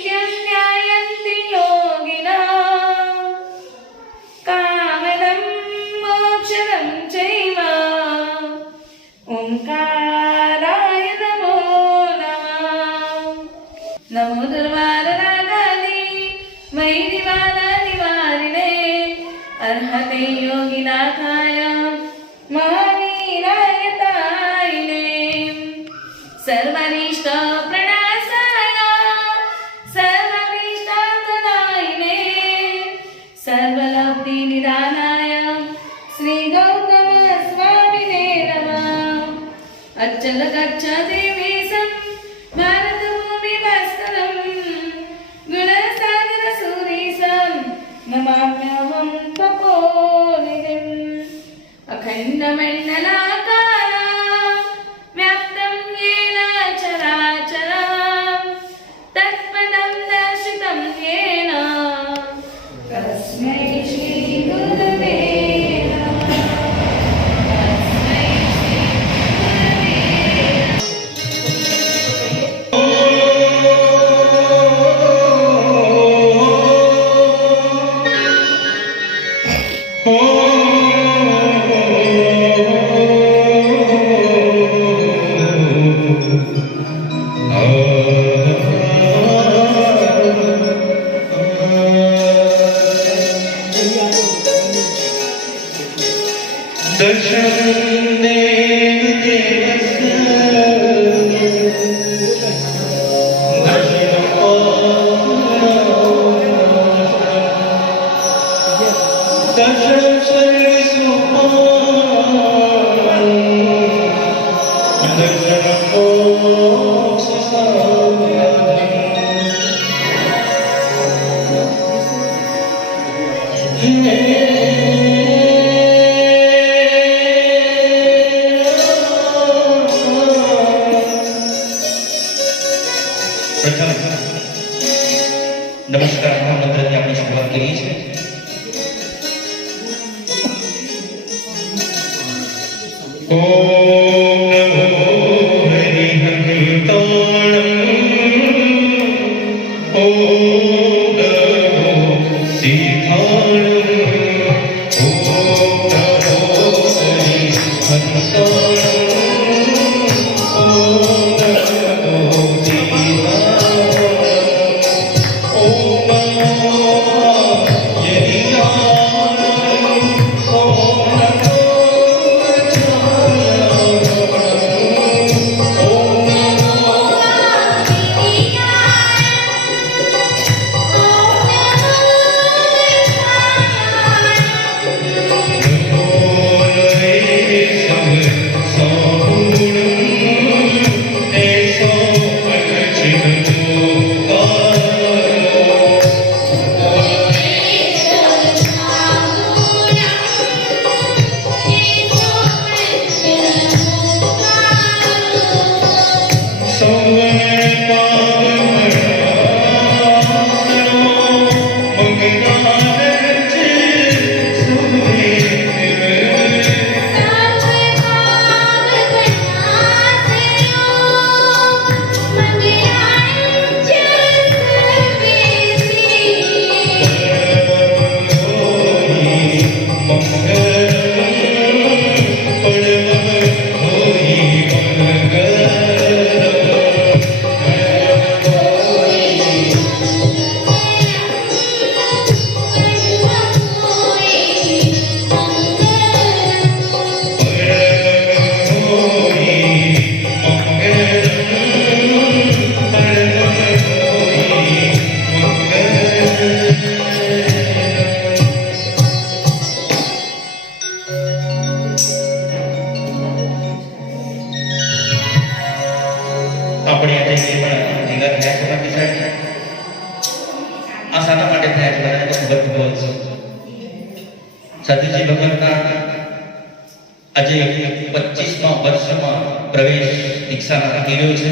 नित्यं ध्यायन्ति योगिनः कामदं मोक्षदं चैव ओंकाराय नमो नमः। नमो दुर्वाररागादि वैरिवादनिवारिणे अर्हते योगिनाथाय महावीराय तारिणे सर्वनिष्ठ प्रणाशाय सर्वनिष्ठार्थदायिने सर्वलब्धिनिदानाय श्री गौतम स्वामिने नमः। अच्चल गच्छ देवेशं भारतभूमिभास्करं गुणसागरसूरीशं नमाम्यहं तपोनिधिम्। अखण्डमण्डलाकारं व्याप्तं येन चराचरं तत्पदं दर्शितं येन तस्मै श्रीगुरवे नमः। तस्मै श्रीगुरवे नमस्कार महामंत्रથી આપણે શરૂઆત કરીએ છીએ। ઓમ નમો હરિહંતાણં ઓમ નમો સીતાણં ઓમ નમો હરિહંતાણં આપણે આજે જે પણ ભેગા થયા છે બાકી સાહેબ આ શાના માટે થયા છે બધાને તો ખબર હોય છે। સાધુજી ભગવાનના આજે 25મા વર્ષમાં પ્રવેશ દીક્ષાના કર્યો છે।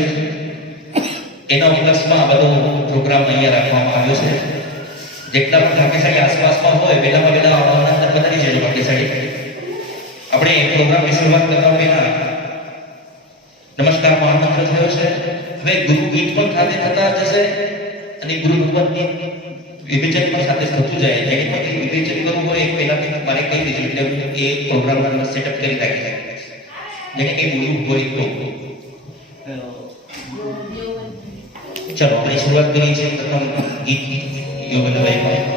એના ઉપલક્ષમાં બધો પ્રોગ્રામ અહીંયા રાખવામાં આવ્યો છે। જેટલા પણ ભાગ્યશાળી આસપાસમાં હોય પહેલામાં પહેલા આવવાના બધાની જરૂર ભાગ્યશાળી આપણે પ્રોગ્રામની શરૂઆત કરતા પહેલા નમસ્કાર મહામંત્ર થયો છે। હવે ગુરુ ગીત પણ ખાતે થતા જશે અને ગુરુ ભગવાનની વિવેચન પણ સાથે થતું જાય. જેની પાસે વિવેચન કરવું હોય એ પહેલાથી મારે કહી દીધું એટલે હું એ પ્રોગ્રામમાં સેટઅપ કરી રાખી જેને કે બોલવું હોય તો ચાલો આપણે શરૂઆત કરીએ છીએ પ્રથમ ગીત યોગલભાઈ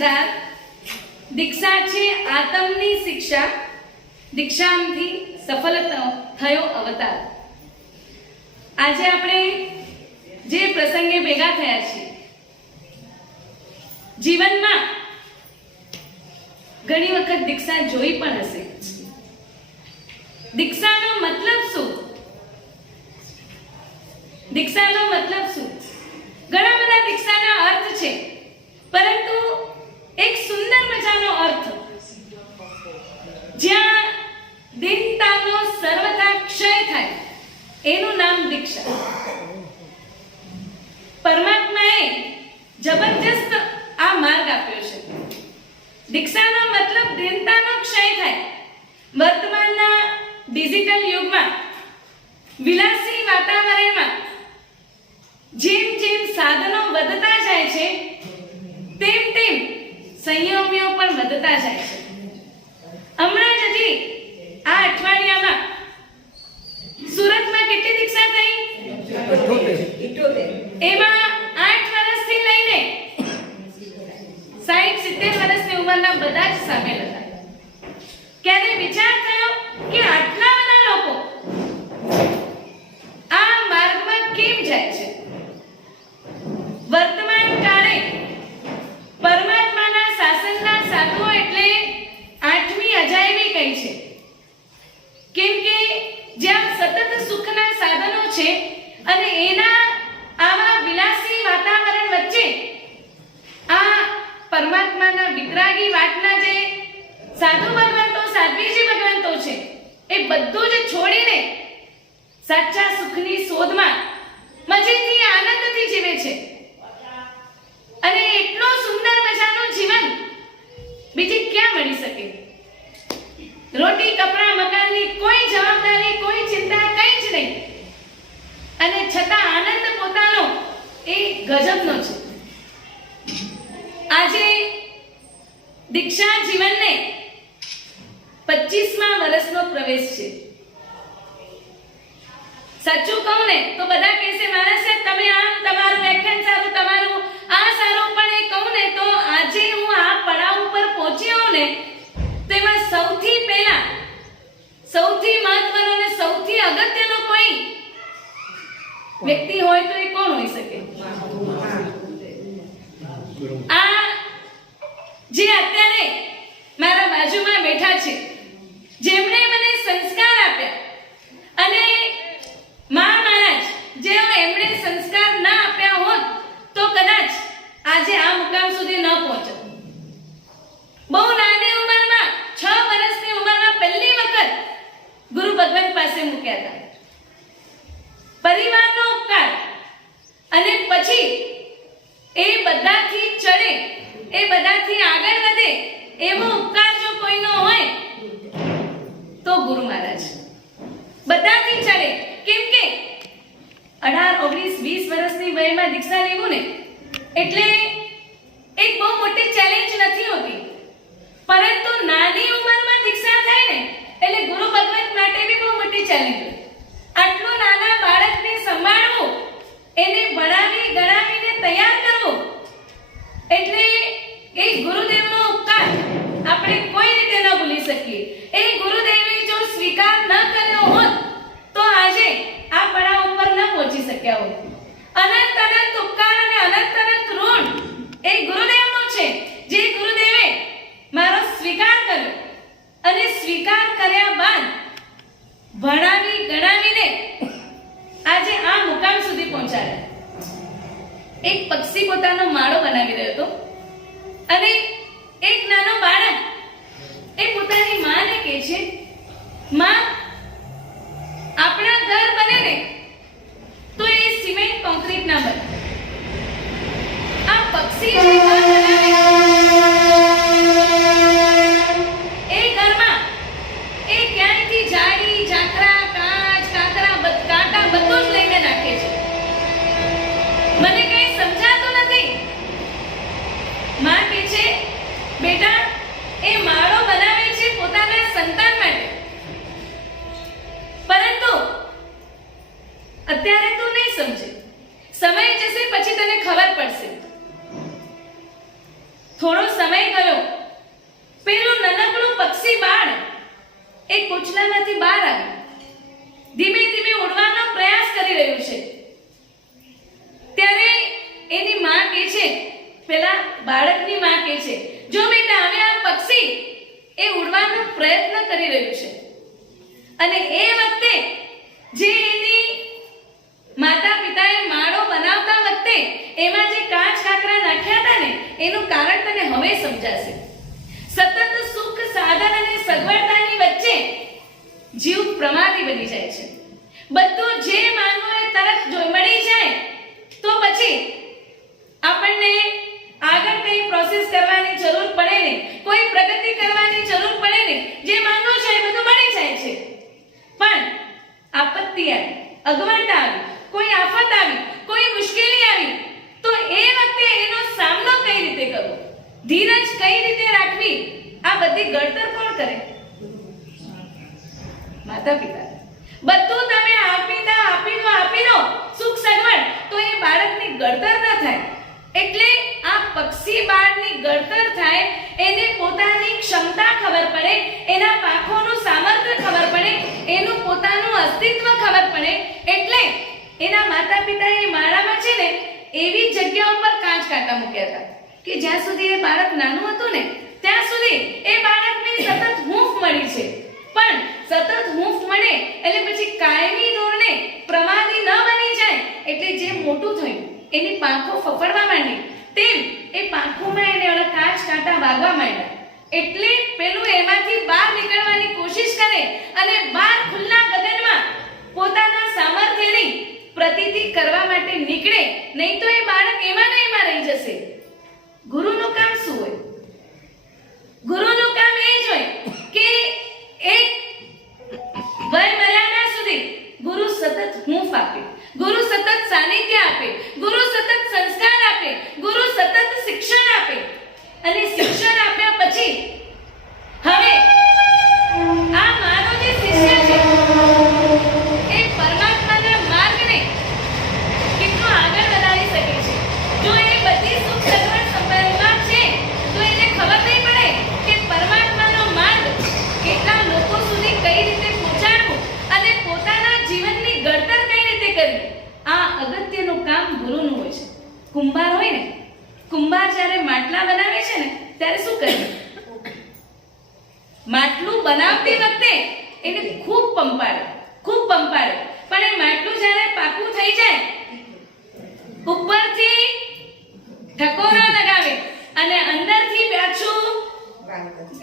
સુધાર, દીક્ષા છે આત્મની શિક્ષા, દીક્ષાથી સફળ થયો અવતાર. આજે આપણે જે પ્રસંગે ભેગા થયા છીએ, જીવનમાં ઘણી વખત દીક્ષા જોઈ પણ હશે. દીક્ષાનો મતલબ શું? દીક્ષાનો મતલબ શું? ઘણા બધા દીક્ષાના અર્થ છે, પરંતુ એક સુંદર મજાનો અર્થ, જ્યાં દીનતાનો સર્વથા ક્ષય થાય, એનું નામ દીક્ષા. પરમાત્માએ જબરજસ્ત આ માર્ગ આપ્યો છે. દીક્ષાનો મતલબ દીનતાનો ક્ષય થાય. વર્તમાનના ડિજિટલ યુગમાં, વિલાસી વાતાવરણમાં જેમ જેમ સાધનો વધતા જાય છે, તેમ તેમ સંયમીઓ પણ વધતા જાય છે. હમણાં જ હજી આ અઠવાડિયામાં સુરતમાં કેટલી દીક્ષા થઈ? 78. એમાં 8 વર્ષથી લઈને 60-70 વર્ષની ઉંમરના બધા જ સામેલ હતા. ક્યારે વિચાર થયો કે આટલા બધા લોકો આ માર્ગમાં કેમ જાય છે? વર્તમાન કાળે પરમાત્માના શાસનના સાધુઓ એટલે 8મી અજાયબી કહી છે. કેમ કે જ્યાં સતત સુખના સાધનો છે અને એના આવા વિલાસી વાતાવરણ વચ્ચે આ પરમાત્માના વિતરાગી વાટના જે સાધુ ભગવંતો, સાધ્વીજી ભગવંતો છે, એ બધું જ છોડીને સાચા સુખની શોધમાં મજેથી, આનંદથી જીવે છે. અને એટલો સુંદર મજાનું જીવન બીજી ક્યાં મળી શકે? રોટી, કપડા, મકાનની કોઈ જવાબદારી, કોઈ ચિંતા, કંઈ જ નહીં, અને છતાં આનંદ પોતાનો એ ગજબનો છે. આજે દીક્ષા જીવનને 25મા વર્ષનો પ્રવેશ છે. સાચું કહું ને તો બધા કહેશે, મારા સાહેબ તમે આમ, તમારું વ્યાખ્યાન સારું, તમારું આ સારું, પણ એ કહું ને તો આજે હું આ પડાવ ઉપર પહોંચ્યો ને, તો એમાં સૌથી પહેલા, સૌથી મહત્વનો અને સૌથી અગત્યનો કોઈ વ્યક્તિ હોય તો એ કોણ હોઈ શકે? આ જે અત્યારે મારા બાજુમાં બેઠા છે, જેમણે મને સંસ્કાર આપ્યા, અને મા મહારાજ જેઓ એમણે સંસ્કાર ના આપ્યા હોત તો કદાચ આજે આ મુકામ સુધી ન પહોંચત. બહુ નાની ઉંમરમાં, 6 વર્ષની ઉંમરમાં પહેલી વખત ગુરુ ભગવંત પાસે મૂક્યા હતા. પરિવારનો ઉપકાર, અને પછી એ બધાથી ચડે, એ બધાથી આગળ વધે એવો ઉપકાર જો કોઈનો હોય તો ગુરુ મહારાજ. બધાથી ચડે, કેમ કે 18, 19, 20 વર્ષની વયમાં દીક્ષા લેવું ને એટલે એક બહુ મોટી ચેલેન્જ નથી હોતી, પરંતુ નાની ઉંમરમાં દીક્ષા થાય ને એટલે ગુરુ ભગવંત માટે બી બહુ મોટી ચેલેન્જ હોય. આટલું નાના બાળકને સંભાળવું, એને ભણાવી ગણાવીને તૈયાર કરવું, એટલે એ ગુરુદેવનો ઉપકાર આપણે કોઈ રીતે ન ભૂલી શકીએ. એ ગુરુદેવે જો સ્વીકાર ન કર્યો હોત તો આજે આ પડાવ ઉપર ન પહોંચી શક્યા હોત. અનંત અનંત ઉપકાર અને અનંત અનંત ઋણ એ ગુરુદેવનો છે, જે ગુરુદેવે મારો સ્વીકાર કર્યો, અને સ્વીકાર કર્યા બાદ ભણાવી ગણાવીને આજે આ મુકામ સુધી પહોંચાડ્યા. એક પક્ષી પોતાનો માળો બનાવી રહ્યો હતો, અને એક નાનો બાળક એ પોતાની માને કહે છે, માં, આપણા ઘર બને ને તો એ સિમેન્ટ કોન્ક્રીટ ના બને. આ પક્ષી જે ઘર બનાવે એ ઘરમાં એ ક્યાંયથી જાળી, ઝાકરા, કાચ, કાંટા બધું જ લઈને નાખે છે. મને કઈ સમજાતું નથી. માં કહે છે, બેટા, એ માળો બનાવે છે પોતાના સંતાન માટે, પરંતુ અત્યારે તું નહીં સમજે, સમય જશે પછી તને ખબર પડશે. થોડો સમય ગયો, પેલું નાનકડું પક્ષી બાળ એ કોચલામાંથી બહાર આવ્યું. ધીમે ધીમે ઉડવાનો પ્રયાસ કરી રહ્યું છે. ત્યારે એની માં કહે છે, પેલા બાળકની માં કહે છે, જો બેટા હવે આ પક્ષી એ ઉડવાનો પ્રયત્ન કરી રહ્યું છે. અને એ વખતે જે એની માતા પિતાએ માળો બનાવતા વખતે એમાં જે કાચ કાકરા નાખ્યા હતા ને એનું કારણ તને હવે સમજાશે. સતત સુખ સાધન અને સગવડતાની વચ્ચે જીવ પ્રમાદી બની જાય છે. બધું જે માંગો એ તરત જો મળી જાય તો પછી આપણને આગળ કઈ પ્રોસેસ કરવાની જરૂર પડે નહીં, કોઈ પ્રગતિ કરવાની જરૂર પડે નહીં. જે માંગો છે એ બધું મળી જાય છે. પણ આપત્તિ આવી, અગવડતા આવી, કોઈ આફત આવી, કોઈ મુશ્કેલી આવી તો એ વખતે એનો સામનો કઈ રીતે કરવો, ધીરજ કઈ રીતે રાખવી, આ બધી ઘડતર કોણ કરે? માતા પિતા. બધું તમે આપી દો સુખ સગવડ તો એ બાળકની ઘડતર ન થાય. એટલે આ પક્ષી બાળની ઘડતર થાય, એને પોતાની ક્ષમતા ખબર પડે, એના પાંખોનું સામર્થ્ય ખબર પડે, એનું પોતાનું અસ્તિત્વ ખબર પડે. એટલે એના માતા પિતાએ માળામાં છે ને એવી જગ્યા ઉપર કાચ કાંટા મૂક્યા હતા કે જ્યાં સુધી એ બાળક નાનું હતું ને ત્યાં સુધી એ બાળકને સતત હૂંફ મળી છે. પણ સતત હૂંફ મળે એટલે પછી કાયમી ધોરણે પ્રમાદી ન બની જાય. એટલે જે મોટું થયું એની પાંખો ફફડવા માંડી, તેમ એ પાંખોમાં એને ઓલા કાચ કાંટા વાગવા માંડ્યા. એટલે પેલું એમાંથી બહાર નીકળવાની કોશિશ કરે અને બહાર ખુલ્લા ગગનમાં પોતાના સામર્થ્યની પ્રતીતિ કરવા માટે નીકળે. નહીં તો એ બાળક એમાં ને એમાં રહી જશે. ગુરુનું કામ શું હોય? ગુરુનું કામ એ જ હોય કે એક વય મર્યાદા સુધી ગુરુ સતત હૂંફ આપે, ગુરુ સતત સાનિધ્ય આપે, ગુરુ સતત સંસ્કાર આપે, ગુરુ સતત શિક્ષણ આપે. અને શિક્ષણ આપ્યા પછી હવે આ મારો જે શિષ્ય છે એ પરમાત્માના માર્ગને કેટલો આગળ વધારી શકે છે. જો એ બધી સુખ સગવડ સંપન્નમાં છે તો એને ખબર નહીં પડે કે પરમાત્માનો માર્ગ કેટલા લોકો સુધી કઈ રીતે પહોંચાડવું અને પોતાના જીવનની ઘડતર કઈ રીતે કરવી. આ અગત્યનું કામ ગુરુનું હોય છે. કુંભાર હોય ને, કુંભાર જ્યારે માટલા બનાવે છે ને ત્યારે શું કરે? માટલું બનાવતી વખતે એને ખૂબ પંપાડે. પણ એ માટલું જ્યારે પાકું થઈ જાય ઉપરથી ઠકોરા લગાવે અને અંદરથી પાછું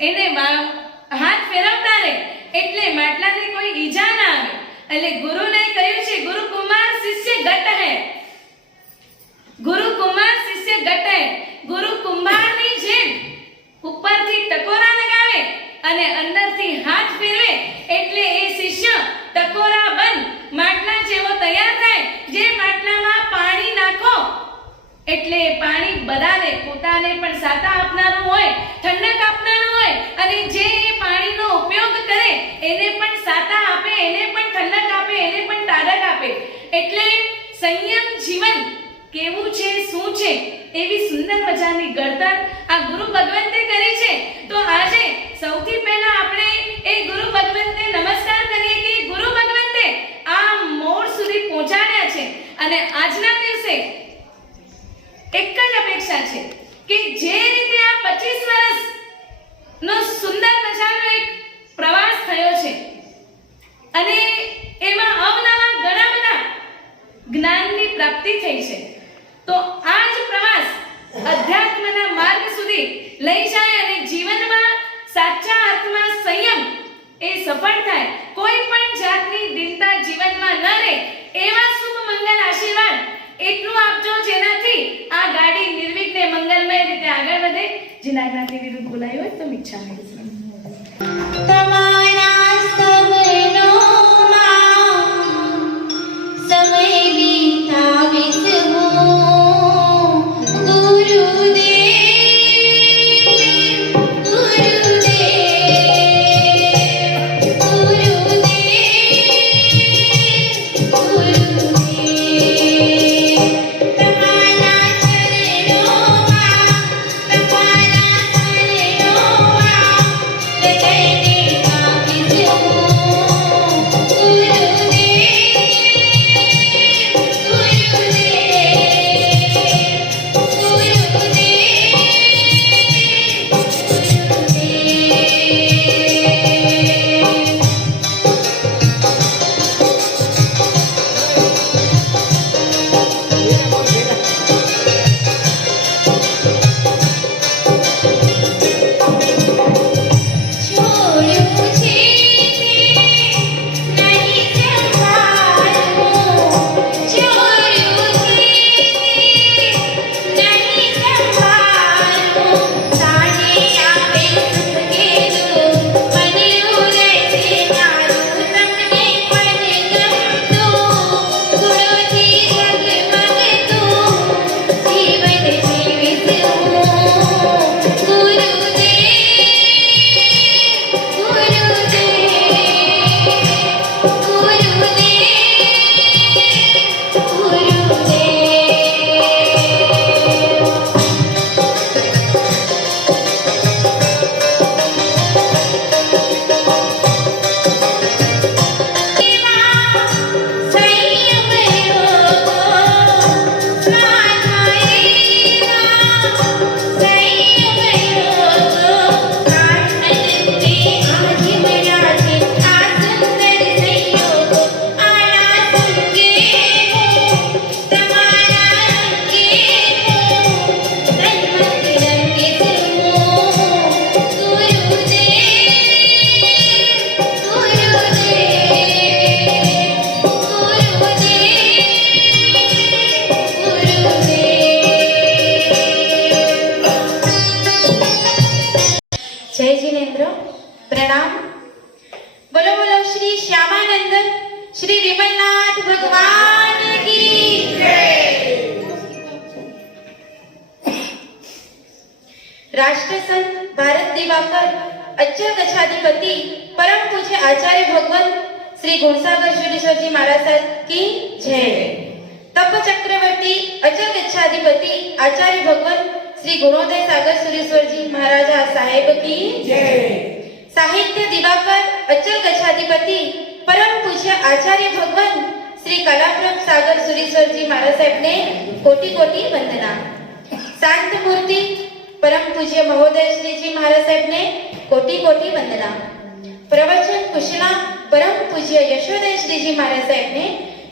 એને હાથ ફેરવતા રહે એટલે માટલાને કોઈ ઈજા ના આવે. એટલે ગુરુને કહ્યું છે ગુરુ કુમાર શિષ્ય ઘટ હૈ, ગુરુ કુમાર શિષ્ય ઘટ હૈ. ગુરુ કુંભારની જેમ ઉપરથી ટકોરા લગાવે અને અંદરથી હાથ ફેરવે એટલે એ શિષ્ય ટકોરા બન માટલા જેવો તૈયાર થાય. જે માટલામાં પાણી નાખો એટલે પાણી બધાને પોતાને પણ સાતા આપનારું હોય, ઠંડક આપનારું હોય અને જે એ પાણીનો ઉપયોગ કરે એને પણ સાતા આપે, એને પણ ઠંડક આપે, એને પણ તાડક આપે. એટલે સંયમ જીવન કેવું છે, શું છે એવી સુંદર મજાની ઘડતર આ ગુરુ ભગવંતે કરી છે. તો આજે સૌથી પહેલા આપણે એ ગુરુ ભગવંતે નમસ્કાર કરીએ કે ગુરુ ભગવંતે આ મોડ સુધી પહોંચાડ્યા છે. અને આજના દિવસે એક જ અપેક્ષા છે કે જે રીતે આ 25 વર્ષ નો સુંદર મજાનો એક પ્રવાસ થયો છે અને એમાં અવનવા ઘણા બધા જ્ઞાનની પ્રાપ્તિ થઈ છે, તો આ જ પ્રવાસ અધ્યાત્મના માર્ગ સુધી લઈ જાય અને જીવનમાં સાચા અર્થમાં સંયમ એ સફળ થાય, કોઈ પણ જાતની દિનતા જીવનમાં ન રહે એવા શુભ મંગલ આશીર્વાદ એટલું આપજો જેનાથી આ ગાડી નિર્વિઘ્ને મંગલમય રીતે આગળ વધે. જેના જ્ઞાતિ વિરુદ્ધ બોલાયો હોય તો ઈચ્છા મળે. તમારા સબનોમાં સમય વિતાવીશ હું ગુરુદેવ, ગુરુદેવ, ગુરુદેવ, ગુરુદેવ. તમારા ચરણોમાં તમારા જય જીનેન્દ્ર, પ્રણામ. બોલો બોલો શ્રી શ્યામાનંદ શ્રી વિમલનાથ ભગવાન કી જય. રાષ્ટ્રસંત ભારત દિવાકર અચલ ગચ્છાધિપતિ પરમ પૂજ્ય આચાર્ય ભગવાન શ્રી ગુણસાગર સુરેશ્વરજી મહારાજ સાહેબ કી જય. તપ ચક્રવર્તી અચલ ગચ્છાધિપતિ આચાર્ય ભગવાન શ્રી ગુણોદય સાગર સુરેશ્વરજી મહારાજા સાહેબ કી જય. સાહિત્ય દિવાકર અચલ ગચ્છાધિપતિ પરમ પૂજ્ય આચાર્ય ભગવાન શ્રી કલાપ્રભ સાગર સુરેશ્વરજી મહારાજ સાહેબને કોટી કોટી વંદના. શાંત મૂર્તિ પરમ પૂજ્ય મહોદય શ્રીજી મહારાજ સાહેબને કોટી કોટી વંદના. પ્રવચન કુશલા પરમ પૂજ્ય યશોદય શ્રીજી મહારાજ સાહેબને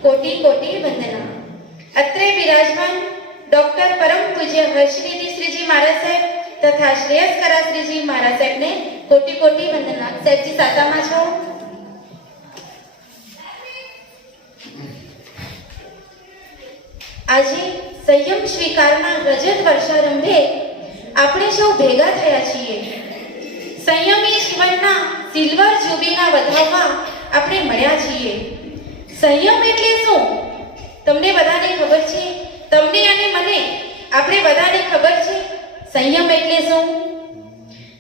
કોટી કોટી વંદના. અત્રે બિરાજમાન ડોક્ટર પરમ પૂજ્ય હર્ષનિધિ શ્રીજી મહારાજ સાહેબ તથા શ્રેયસ્કરા શ્રીજી મહારાજ સાહેબને કોટી કોટી વંદના. સાહેબજી સાતામાં છો. આજે સંયમ સ્વીકારના રજત વર્ષારંભે આપણે સૌ ભેગા થયા છીએ. સંયમી જીવનના સિલ્વર જુબલીના વધાવવા આપણે મળ્યા છીએ. સંયમ એટલે શું? તમને બધાને ખબર છે? તમને અને મને આપણે બધાને ખબર છે સંયમ એટલે શું?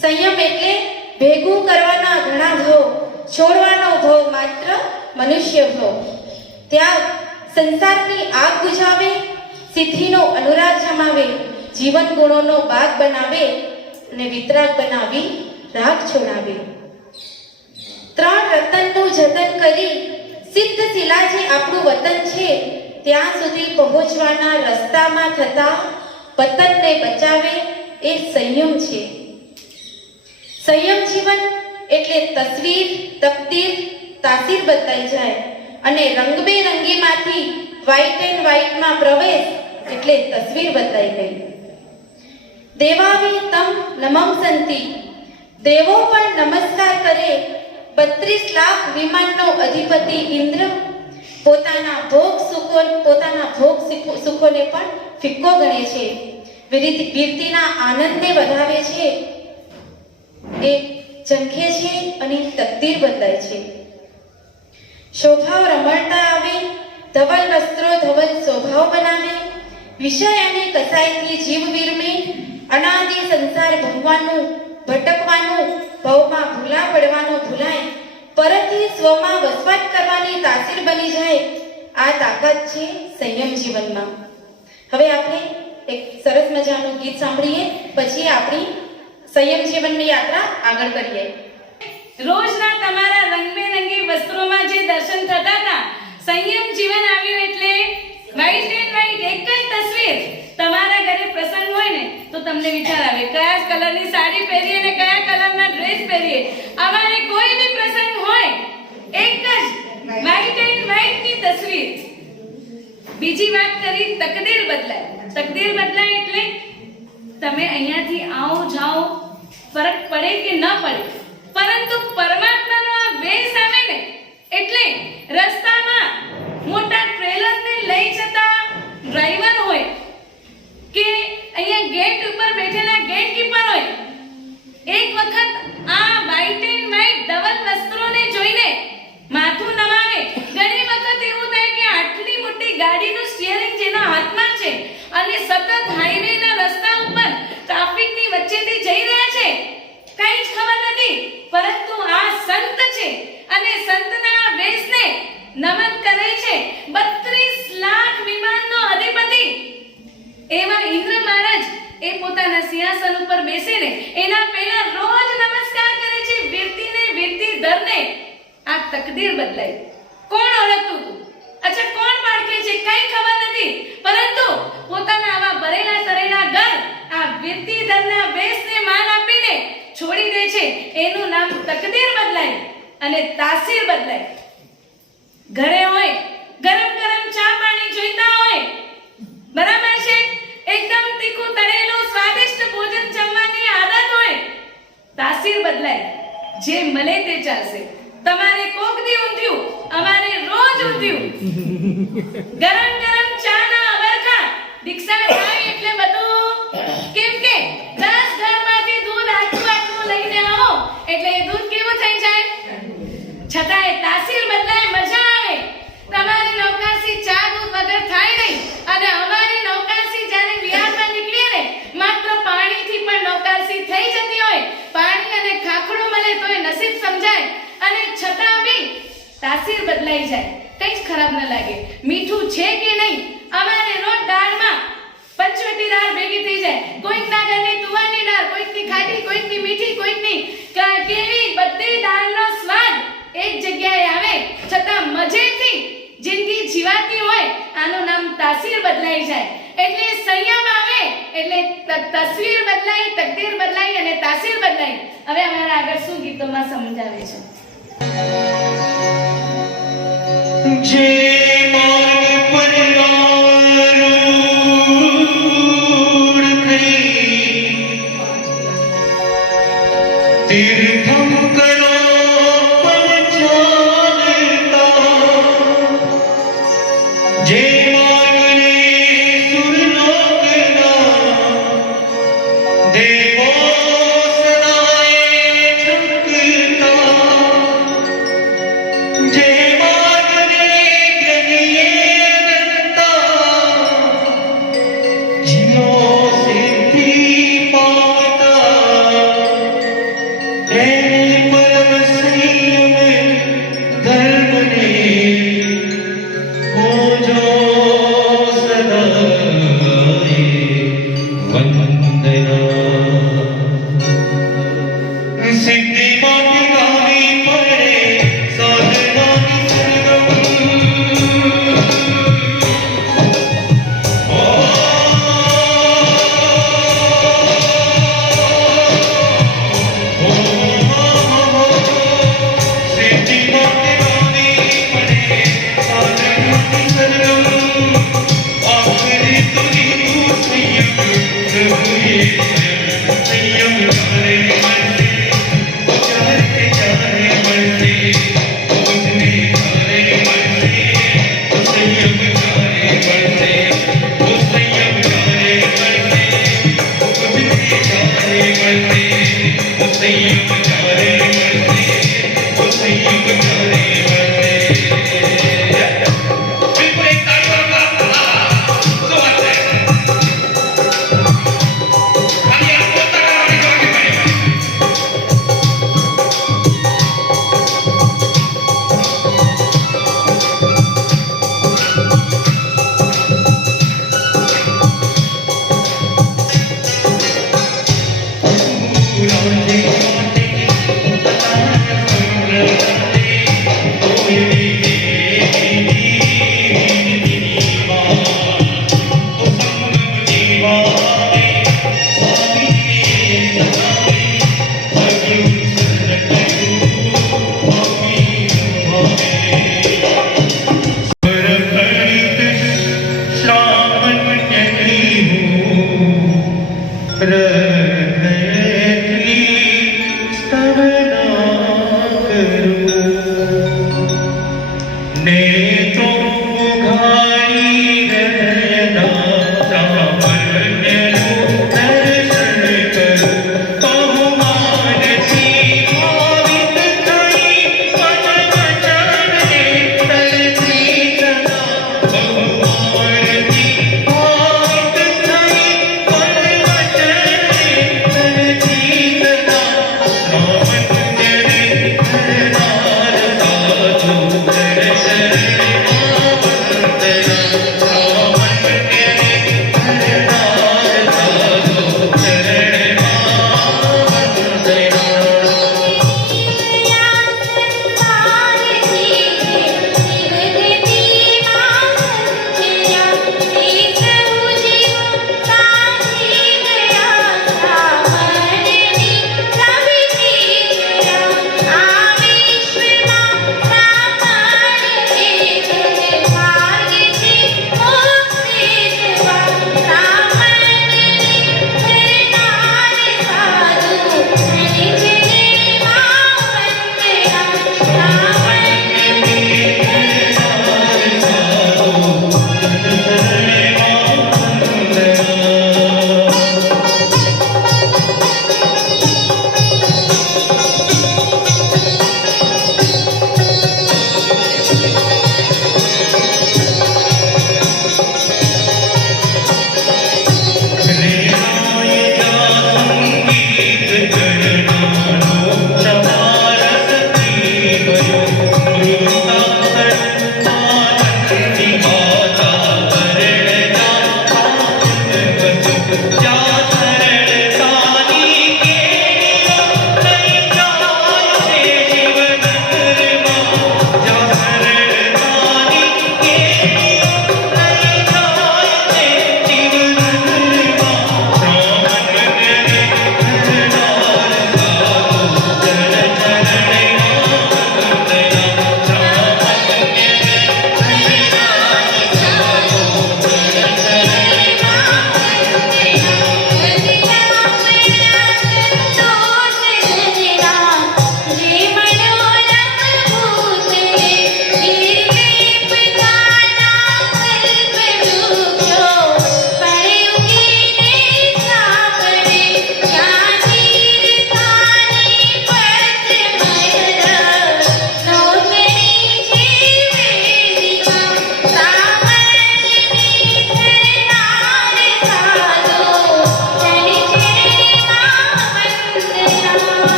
સંયમ એટલે ભેગું કરવાના ઘણા ભાવ, છોડવાનો ભાવ માત્ર મનુષ્ય ભાવ. ત્યાગ સંસારની આગ બુઝાવે, સિદ્ધિનો અનુરાગ જમાવે, જીવન ગુણોનો બાગ બનાવે અને વિતરાગ બનાવી રાગ છોડાવે. ત્રણ રતનનું જતન કરી સિદ્ધ શિલા જે આપણું વતન છે ત્યાં સુધી પહોંચવાના રસ્તામાં થતા પતનને બચાવે એ સંયમ છે. સંયમ જીવન એટલે તસવીર, તકદીર, તાસીર બદલાઈ જાય અને રંગબેરંગીમાંથી વ્હાઈટ એન્ડ વ્હાઈટમાં પ્રવેશ એટલે તસવીર બદલાઈ ગઈ. દેવાવી તમ નમમ સંતિ, દેવો પણ નમસ્કાર કરે. 32 લાખ વિમાનનો અધિપતિ ઇન્દ્ર પોતાના ભોગ સુખોને પણ ફિક્કો ગણે છે. વીરતીના આનંદને વધાવે છે, એ ઝંખે છે અને તકદીર બદલાય છે. શોભાવ રમણતા આવે, ધવલ વસ્ત્રો ધવલ શોભાવ બનાવે. વિષય અને કસાઈથી જીવ વિરમે, અનાદિ સંસાર ભોગવાનું, ભટકવાનું, ભવમાં ભૂલા પડવાનું ભૂલાય, પરથી સ્વમાં વસવાટ કરવાની તાસીર બની જાય. આ તાકાત છે સંયમ જીવનમાં. હવે આપણે એક સરસ મજાનું ગીત સાંભળીએ, પછી આપણી સંયમ જીવનની યાત્રા આગળ કરીએ. રોજના તમારા રંગબેરંગી વસ્ત્રોમાં જે દર્શન થતા હતા, સંયમ જીવન આવ્યું એટલે વ્હાઈટ એન્ડ વ્હાઈટ એક જ તસવીર. તમારા ઘરે પ્રસંગ હોય ને તો તમને વિચાર આવે કયા કલરની સાડી પહેરીએ અને કયા કલરના ડ્રેસ પહેરીએ. અમારે કોઈ બી પ્રસંગ હોય એક જ વ્હાઈટ એન્ડ વ્હાઈટ ની તસવીર. બીજી વાત કરી તકદીર બદલાય. તકદીર બદલાય એટલે તમે અહીંયાથી આવો જાઓ ફરક પડે કે ન પડે, પરંતુ પરમાત્માનો આ વેશ આવે ને એટલે રસ્તામાં મોટા ટ્રેલરને લઈ જતા ડ્રાઈવર હોય કે અહીંયા ગેટ ઉપર બેઠેલા ગેટકીપર હોય, એક વખત આ વ્હાઈટ એન્ડ વ્હાઈટ ધવલ વસ્ત્રોને જોઈને માથું નમાવે. ઘણી વખત એવું થાય કે આટલી મોટી ગાડીનું સ્ટીયરિંગ જેના હાથમાં છે અને સતત હાઈવેના રસ્તા ઉપર ટ્રાફિકની વચ્ચેથી જઈ રહ્યા છે, કંઈ જ ખબર નથી, પરંતુ આ સંત છે અને સંતના વેશને નમન કરે છે. 32 લાખ વિમાનનો અધિપતિ એવા ઇન્દ્ર મહારાજ એ પોતાના સિંહાસન ઉપર બેસીને એના પહેલા રોજ નમસ્કાર કરે છે વીરતીને, વીરતીધરને. આ તકદીર બદલાઈ. કોણ ઓળખતું હતું? અચ્છા, કોણ પારખે છે? કઈ ખબર નથી, પરંતુ પોતાના આવા ભરેલા તરેલા ઘર આ વીરતીધરના વેશને માન આપીને છોડી દે છે. એનું નામ તકદીર બદલાય અને તાસીર બદલાય. ઘરે હોય ગરમ ગરમ ચા પાણી જોઈતા હોય, બરાબર છે, એકદમ તીખું તળેલું સ્વાદિષ્ટ ભોજન જમવાની આદત હોય, તાસીર બદલાય. જે મળે તે ચાલશે. તમારે કોક દી ઊંધિયું, અમારે રોજ ઊંધિયું. ગરમ ગરમ ચા ના અબરખા દીક્ષા થાય એટલે બધું, કેમ કે 10 ઘરમાંથી દૂધ આટલું આટલું લઈને બદલાય, તાસીર બદલાય, મજા આવે. તમારી નૌકાશી ચા દૂધ વગર થાય નહીં. અને અમારી નૌકાશી જ્યારે વિહારમાં નીકળીએ ને, માત્ર પાણીથી પણ નૌકાશી થઈ જતી હોય. પાણી અને ખાખડું મળે તોય નસીબ સમજાય. અને છતાં બી તાસીર બદલાઈ જાય, કંઈ જ ખરાબ ન લાગે. મીઠું છે કે નહીં, અમારે રોજ દાળમાં પંચવટી દાળ ભેગી થઈ જાય. કોઈકના ઘરની તુવેરની દાળ, કોઈકની ખાટી, કોઈકની મીઠી, કોઈકની કેવી, બધી દાળનો સ્વાદ એક જગ્યાએ આવે, છતાં મજેથી જિંદગી જીવાતી હોય. આનું નામ તાસીર બદલાઈ જાય. એટલે સંયમ આવે એટલે તસવીર બદલાય, તકદીર બદલાય અને તાસીર બદલાય. હવે અમારા આગળ શું ગીતોમાં સમજાવે છે. જે માર્ગ પર આરૂઢ થઈ તીર્થમ કરો પંચાલતા, જે માર્ગને સુરલોકના દેવો સદાય ઝંખતા, જે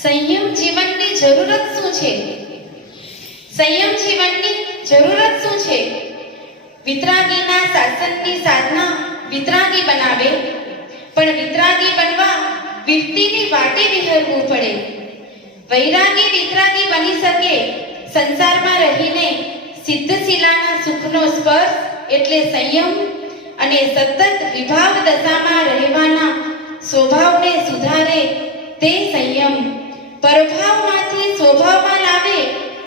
સંયમ જીવનની જરૂરત શું છે? સંયમ જીવનની જરૂરત શું છે? વિતરાગીના શાસનની સાધના વિતરાગી બનાવે, પણ વિતરાગી બનવા વિરતીની વાટે વિહરવું પડે. વૈરાગી વિતરાગી બની શકે સંસારમાં રહીને સિદ્ધશિલાના સુખનો સ્પર્શ એટલે સંયમ, અને સતત વિભાવ દશામાં રહેવાના સ્વભાવને સુધારે તે સંયમ. પરભાવમાંથી સ્વભાવમાં લાવે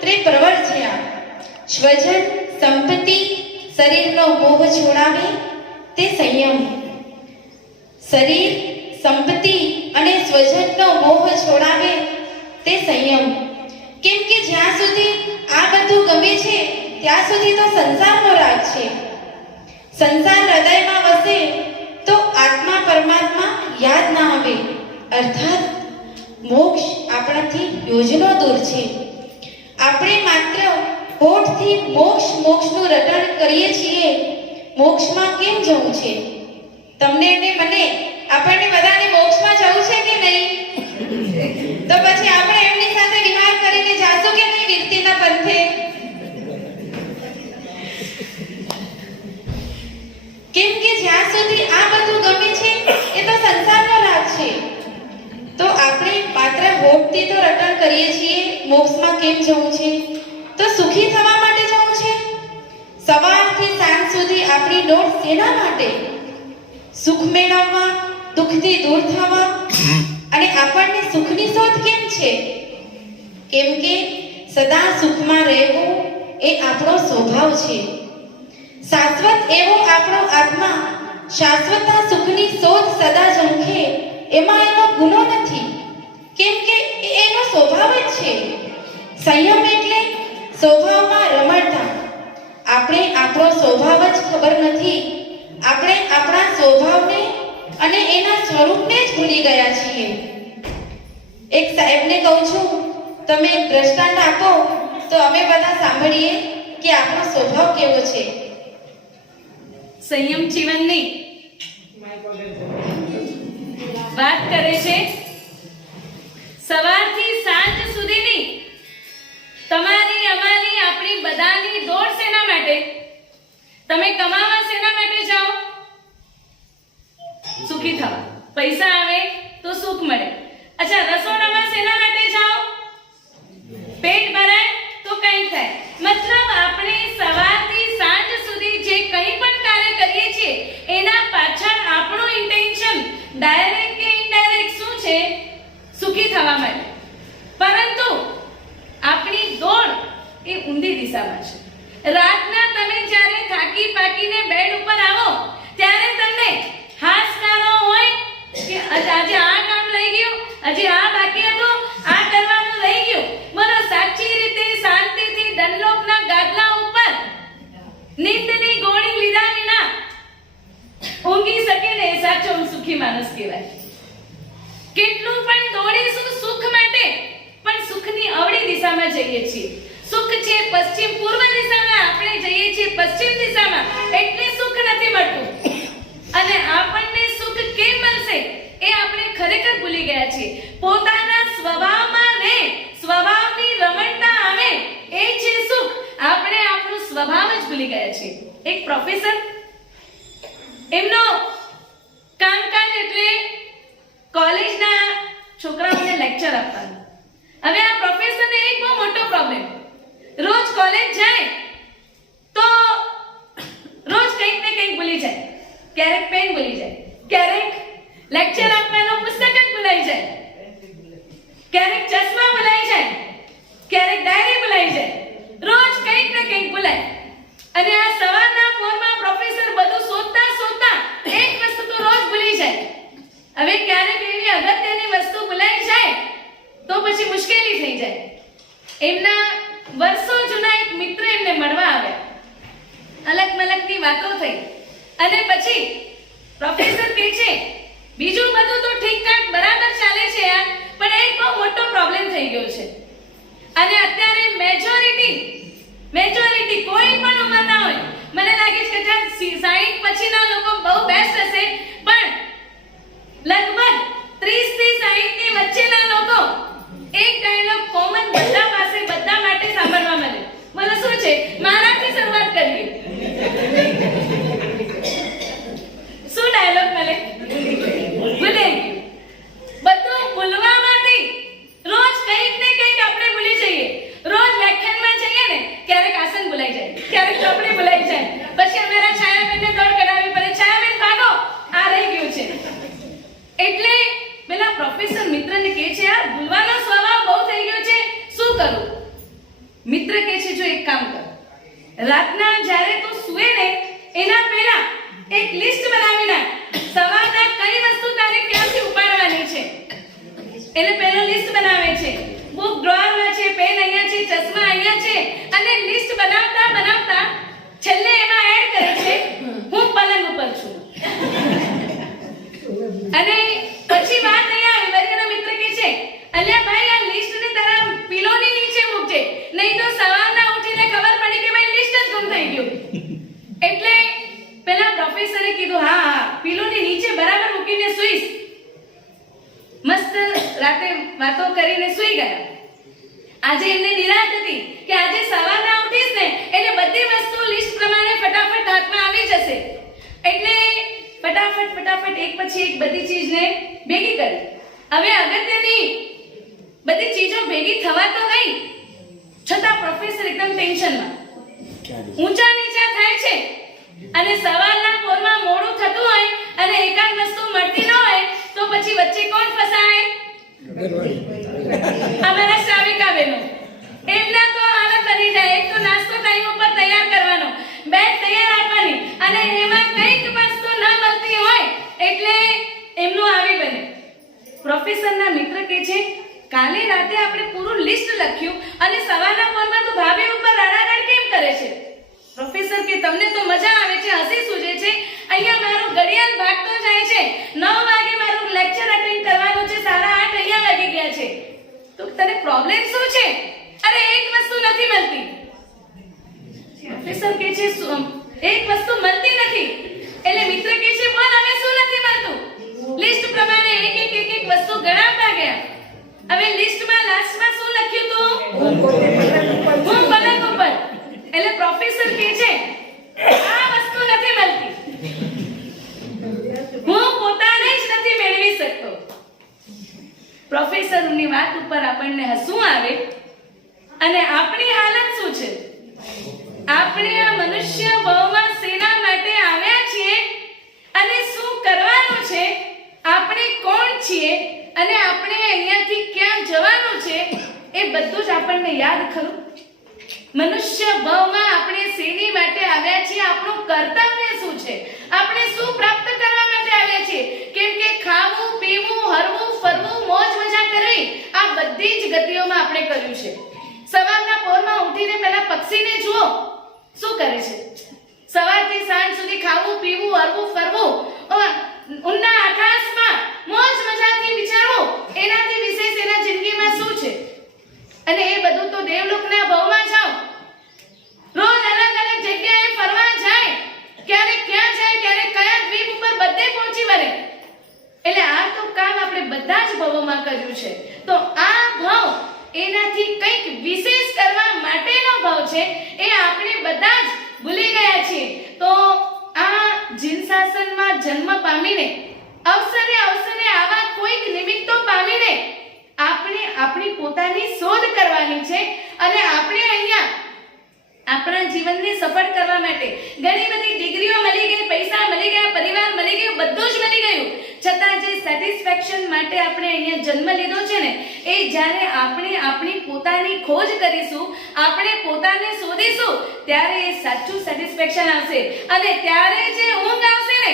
તે પ્રવર્જ્યા. સ્વજન સંપત્તિ શરીરનો મોહ છોડાવે તે સંયમ. શરીર સંપત્તિ અને સ્વજનનો મોહ છોડાવે તે સંયમ. કેમ કે જ્યાં સુધી આ બધું ગમે છે ત્યાં સુધી તો સંસારનો રાગ છે. સંસાર હૃદયમાં વસે તો આત્મા પરમાત્મા યાદ ના આવે, અર્થાત મોક્ષ આપણાથી યોજનો દૂર છે. આપણે માત્ર હોઠથી મોક્ષ મોક્ષનું રટણ કરીએ છીએ. મોક્ષમાં કેમ જવું છે? તમને અને મને, આપણને બધાને મોક્ષમાં જવું છે કે નહીં? તો પછી આપણે એમની સાથે વિહાર કરીને જાશું કે નહીં વિરતીના પંથે? કેમ કે જ્યાં સુધી આ બધું ગમે છે એ તો સંસારનો રાગ છે. તો આપણે માત્ર હોઠથી તો રટણ કરીએ છીએ. મોક્ષમાં કેમ જવું છે? તો સુખી થવા માટે જવું છે. સવારથી સાંજ સુધી આપણી દોડ શેના માટે? સુખ મેળવવા, દુઃખથી દૂર થવા. અને આપણને સુખની શોધ કેમ છે? કેમ કે સદા સુખમાં રહેવું એ આપણો સ્વભાવ છે. શાશ્વત એવો આપણો આત્મા શાશ્વત સુખની શોધ સદા ઝંખે, એમાં એનો ગુનો નથી. કેમ કે એનો સ્વભાવ જ છે. સંયમ એટલે સ્વભાવમાં રમણતા. આપણે આપણો સ્વભાવ જ ખબર નથી. આપણે આપણા સ્વભાવને અને એના સ્વરૂપને જ ભૂલી ગયા છીએ. એક સાહેબને કહું છું, તમે એક દ્રષ્ટાંત આપો તો અમે બધા સાંભળીએ કે આપણો સ્વભાવ કેવો છે. સંયમ જીવનની વાત કરે છે. સવારથી સાંજ સુધીની તમારી, અમારી, આપણી બધાની દોડ શેના માટે? તમે કમાવા શેના માટે જાઓ? સુખી થવા. પૈસા આવે તો સુખ મળે. અચ્છા, રસોડામાં શેના માટે જાઓ? પેટ ભરાય તો કંઈ થાય. મતલબ આપણે સવારથી સાંજ સુધી જે કંઈ પણ કાર્ય કરીએ છીએ એના પાછળ આપણું ઇન્ટેન્શન ડાયરેક્ટ કે ઇનડાયરેક્ટ શું છે? સુખી થવા માટે. પરંતુ આપણી દોડ એ ઊંધી દિશામાં છે. રાતના તમે જ્યારે થાકી પાકીને બેડ ઉપર આવો ત્યારે તમને હાશકારો હોય કે આજે આ કામ રહી ગયું, આજે આ બાકી હતું, આ કરવાનું રહી ગયું. બોલો, સાચી રીતે શાંતિથી ડનલોપના ગાદલા ઉપર નીંદની ગોળી લીધા વિના ઊંઘી શકે ને એ સાચો સુખી માણસ કહેવાય. કેટલું પણ દોડીશું સુખ માટે, પણ સુખની અવળી દિશામાં જઈએ છીએ. સુખ છે પશ્ચિમ પૂર્વ દિશામાં, આપણે જઈએ છીએ પશ્ચિમ દિશામાં, એટલે સુખ નથી મળતું. અને આપણને સુખ કેમ મળશે એ આપણે ખરેખર ભૂલી ગયા છીએ. પોતાના સ્વભાવમાં રહે, સ્વભાવની રમણતા આવે, એ છે સુખ. આપણે આપણું સ્વભાવ જ ભૂલી ગયા છીએ. એક પ્રોફેસર, એમનો કામકાજ એટલે કોલેજના છોકરાઓને લેક્ચર આપવાનું. હવે આ પ્રોફેસરને એક બહુ મોટો પ્રોબ્લેમ, રોજ કોલેજ જાય તો રોજ કંઈક ને કંઈક ભૂલી જાય. ક્યારેક પેન ભૂલી જાય, ક્યારેક લેક્ચર આપવાનું પુસ્તક જ ભૂલાઈ જાય, ક્યારેક ચશ્મા ભૂલાઈ જાય, ક્યારેક ડાયરી ભૂલાઈ જાય. રોજ કંઈક ને કંઈક ભૂલાય. અને આ સવારના ફોનમાં પ્રોફેસર બધું શોધતા શોધતા એક વસ્તુ તો રોજ ભૂલી જાય. હવે ક્યારેક એવી અગત્યની વસ્તુ ભૂલાઈ જાય તો પછી મુશ્કેલી થઈ જાય. એમના વર્ષો જૂના એક મિત્ર એમને મળવા આવ્યા. અલગ મલકની વાતો થઈ અને પછી પ્રોફેસર કહે છે, બીજું બધું તો ઠીકઠાક બરાબર ચાલે છે યાર, પણ એક બહુ મોટો મેજોરિટી કોઈ પણ ઉંમરના હોય, મને લાગે છે કે 60 પછીના લોકો બહુ બેસ્ટ હશે, પણ લગભગ 30 થી 60 ની વચ્ચેના લોકો એક ડાયલોગ કોમન બધા પાસે બધા માટે સાંભળવા મળે. બોલો શું છે? મારાથી શરૂઆત કરીએ. શું ડાયલોગ મળે? ભૂલે ગયું. બધું ભૂલવામાંથી રોજ કંઈક ને કંઈક આપણે ભૂલી જઈએ. રોજ વ્યાખ્યાનમાં જઈએ ને ક્યારેક આસન ભૂલાઈ જાય, ક્યારેક ચોપડી ભૂલાઈ જાય, પછી અમારા છાયાબેનને દોડ કરાવવી પડે, છાયાબેન ભાગો, આ રહી ગયું છે. એટલે પેલા પ્રોફેસર મિત્રને કહે છે આ ભૂલવાનો સ્વભાવ બહુ થઈ ગયો છે, શું કરું? મિત્ર કહે છે જો એક કામ કર, રાતના જ્યારે તું સૂએ ને એના પહેલા એક લિસ્ટ બનાવી નાખ, સવારના કઈ વસ્તુ તારે ક્યાંથી ઉપાડવાની છે. એટલે પહેલો લિસ્ટ બનાવે છે, બુક ડ્રોઅરમાં છે, પેન અહીંયા છે, ચશ્મા અહીંયા છે, અને લિસ્ટ બનાવતા બનાવતા છેલ્લે એમાં એડ કરે છે હું પલંગ ઉપર છું. અને પછી વાત અહીંયા આવી, મારો મિત્ર કહે છે અલ્યા ભાઈ આ લિસ્ટ ને તારા પિલોની નીચે મૂકજે, નહીં તો સવારના ઉઠીને ખબર પડી કે ભાઈ લિસ્ટ જ ગુમ થઈ ગયું. એટલે પેલા પ્રોફેસરે કીધું હા હા પિલોની નીચે બરાબર મૂકીને સૂઈશ. મસ્ત રાતે વાતો કરીને સૂઈ ગયા. આજે એમને નિરાંત હતી કે આજે સવારના ઉઠીશ ને એટલે બધી વસ્તુ લિસ્ટ પ્રમાણે ફટાફટ હાથમાં આવી જશે. એટલે ફટાફટ એક પછી એક બધી ચીજને ભેગી કરી. હવે અગત્યની બધી ચીજો ભેગી થવા તો ગઈ, છતાં પ્રોફેસર એકદમ ટેન્શનમાં, ઊંચા નીચા થાય છે, અને સવારના પોરમાં મોડું થતું હોય અને એકાદ વસ્તુ મળતી ન હોય તો પછી વચ્ચે કોણ ફસાય? અમારા શ્રાવિકા બહેનો, એમના તો હાલત બની જાય. એક તો નાસ્તો ટાઈમ ઉપર તૈયાર કરવાનો, બેગ તૈયાર રાખવાની, અને એમાં કંઈક વસ્તુ ન મળતી હોય એટલે એમનું આવી બને. પ્રોફેસરના મિત્ર કહે છે કાલે રાતે આપણે પૂરું લિસ્ટ લખ્યું અને સવારના પોરમાં તો ભાભી ઉપર રાડારાડ કેમ કરે છે? પ્રોફેસર કે તમને તો મજા આવે છે, હસી સૂજે છે, અહીંયા મારો ઘડિયાળ ભાગતો જાય છે, 9 વાગે મારું લેક્ચર અટેન્ડ કરવાનું છે, 8:30 અહીંયા વાગી ગયા છે, તો તને પ્રોબ્લેમ શું છે? અરે એક વસ્તુ નથી મળતી. પ્રોફેસર કહે છે એક વસ્તુ મળતી નથી. એટલે મિત્ર કહે છે બોલ હવે શું નથી મળતું? લિસ્ટ પ્રમાણે એક વસ્તુ ગણાવતા ગયા. હવે લિસ્ટમાં લાસ્ટમાં શું લખ્યું હતું? હું પલંગ ઉપર. એટલે પ્રોફેસર કહે છે આ વસ્તુ નથી મળતી, હું પોતાને જ નથી મેળવી શકતો. પ્રોફેસરની વાત ઉપર આપણને હસવું આવે, અને આપણી હાલત શું છે? આપણે આ મનુષ્ય ભાવમાં શેના માટે આવ્યા છીએ અને શું કરવાનું છે? આપણે કોણ છીએ અને આપણે અહીંયાથી ક્યાં જવાનું છે એ બધું જ આપણને યાદ ખરું? મનુષ્ય ભાવમાં આપણે શેની માટે આવ્યા છીએ? આપણું કર્તવ્ય શું છે? આપણે શું પ્રાપ્ત કરવા માટે આવ્યા છીએ? કેમ કે ખાવું, પીવું, હરવું, ફરવું, મોજ મજા કરવી, આ બધી જ ગતિઓમાં આપણે કર્યું છે. સવારના પોરમાં ઉઠીને પહેલા પક્ષીને જુઓ, શું કરે છે? સવારથી સાંજ સુધી ખાવું, પીવું, હરવું, ફરવું, ઊંડા આકાશમાં મોજ મજાથી વિચારવું, એનાથી વિશેષ એના જિંદગીમાં શું છે? અને એ બધું તો દેવલોકના ભાવમાં જાઓ, રોજ અલગ અલગ જગ્યાએ ફરવા જાય, ક્યારેક ક્યાં જાય, ક્યારેક કયા દ્વીપ ઉપર, બધે પહોંચી વળે. એટલે આ તો કામ આપણે બધા જ ભાવોમાં કર્યું છે. તો આ ભાવ એનાથી કંઈક વિશેષ કરવા માટેનો ભાવ છે, એ આપણે બધા જ ભૂલી ગયા છીએ. તો આ જીન શાસનમાં જન્મ પામીને અવસરે આવા કોઈક નિમિત્તો પામીને આપણે આપણી પોતાની શોધ કરવાની છે. અને આપણે અહીંયા આપણા જીવનને સફળ કરવા માટે ઘણી બધી ડિગ્રીઓ મળી ગઈ, પૈસા મળી ગયા, પરિવાર મળી ગયો, બધું જ મળી ગયું, છતાં જે સેટિસ્ફેક્શન માટે આપણે અહીંયા જન્મ લીધો છે ને, એ જ્યારે આપણે આપણી પોતાની ખોજ કરીશું, આપણે પોતાને શોધીશું, ત્યારે એ સાચું સેટિસ્ફેક્શન આવશે. અને ત્યારે જે ઊંઘ આવશે ને,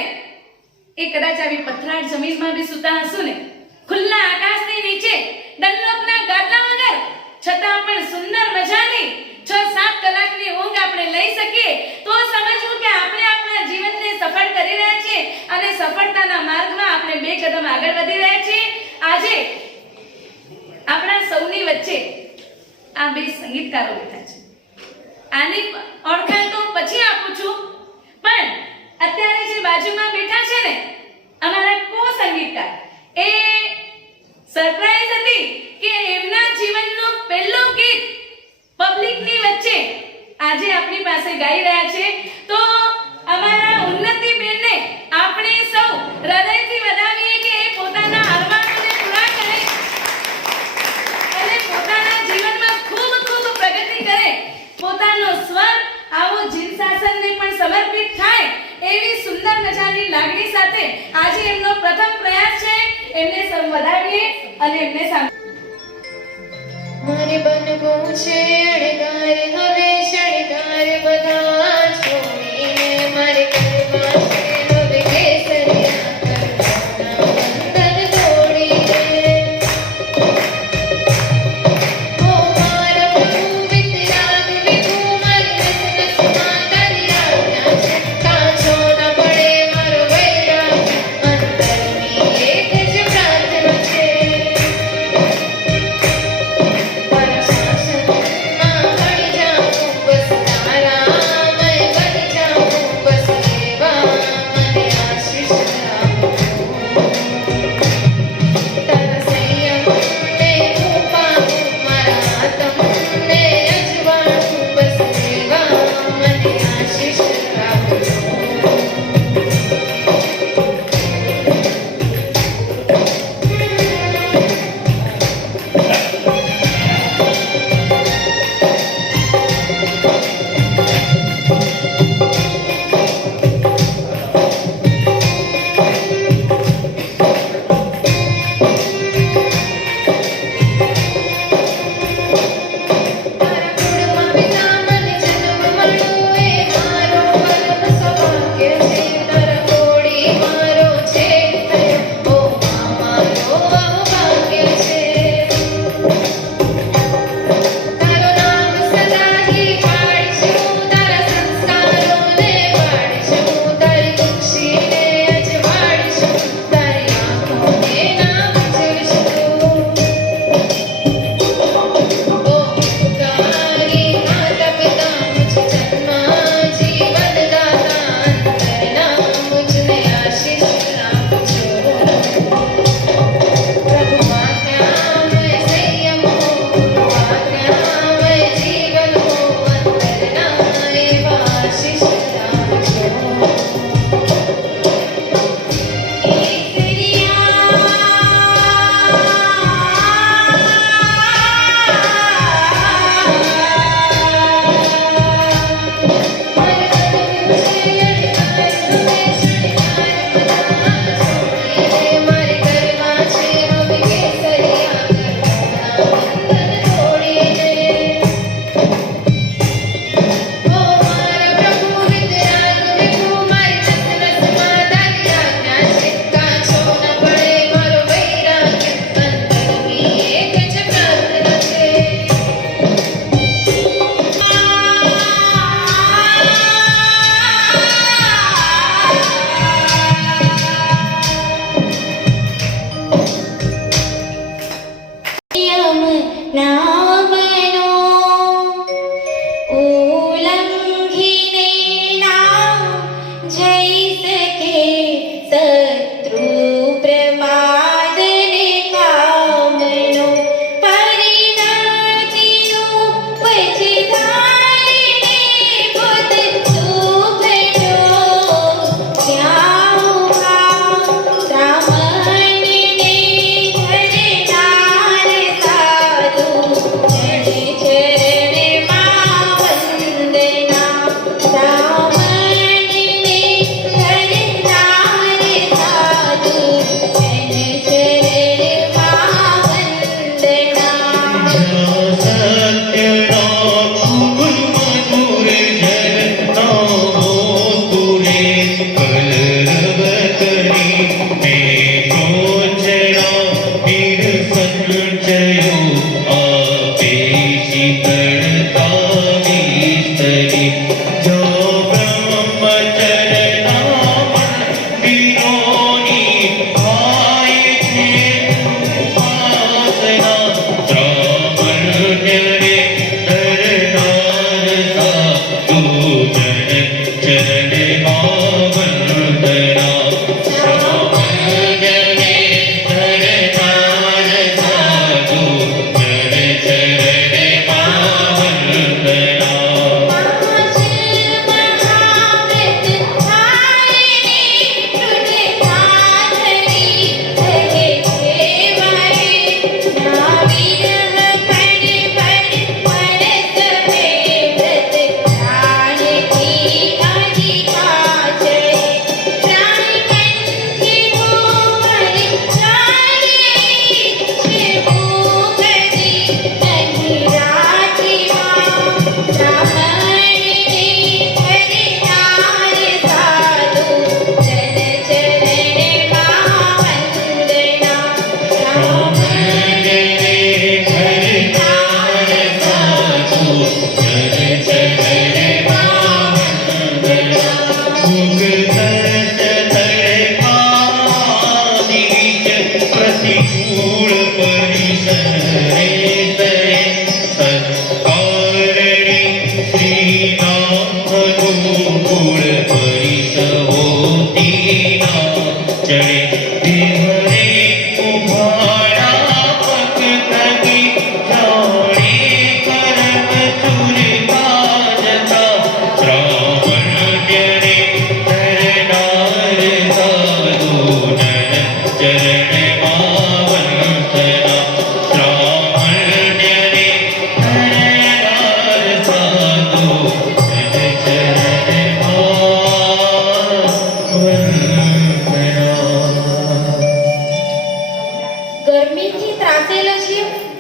એ કદાચ આવી પથરાળ જમીનમાં બી સૂતા હશું ને, ખુલ્લા આકાશની નીચે, ડનલોપના ગાદલા વગર, છતાં પણ સુંદર મજાની 6-7 કલાકની ઊંઘ આપણે લઈ શકીએ, તો સમજવું કે આપણે આપણા જીવનને સફળ કરી રહ્યા છીએ અને સફળતાના માર્ગમાં આપણે 2 કદમ આગળ વધી રહ્યા છીએ. આજે આપણા સૌની વચ્ચે આ 2 સંગીતકારો બેઠા છે. આની ઓળખાણ તો પછી આપું છું, પણ અત્યારે જે બાજુમાં બેઠા છે ને અમારા કો સંગીતકાર, એ સરપ્રાઈઝ હતી કે એમના જીવનનું પહેલું ગીત પબ્લિકની વચ્ચે આજે આપણી પાસે ગાઈ રહ્યા છે. તો અમારા ઉન્નતિબેનને આપણે સૌ હૃદયથી વધાવીએ કે એ પોતાના અરમાનોને પૂરા કરે અને પોતાના જીવનમાં ખૂબ ખૂબ પ્રગતિ કરે, પોતાનો સ્વર આવો જીનશાસનને પણ સમર્પિત થાય એવી સુંદર મજાની લાગણી સાથે આજે એમનો પ્રથમ પ્રયાસ છે. એમને વધાવીએ અને એમને મારે બનવું છે અણગાર, હવે શણગાર બધા છોડીને મારે કરવા છે હવે કેસરિયા કરવાના બંધન તોડીને. ઓ મારા પ્રભુ વિતરાગ વિભુ મારી નસ નસમાં તારી આજ્ઞા છે, કાચો ન પડે મારો વૈરાગ, અંતરની એક જ પ્રાર્થના છે. મારા શાસનમાં મળી જાઉં બસ તારા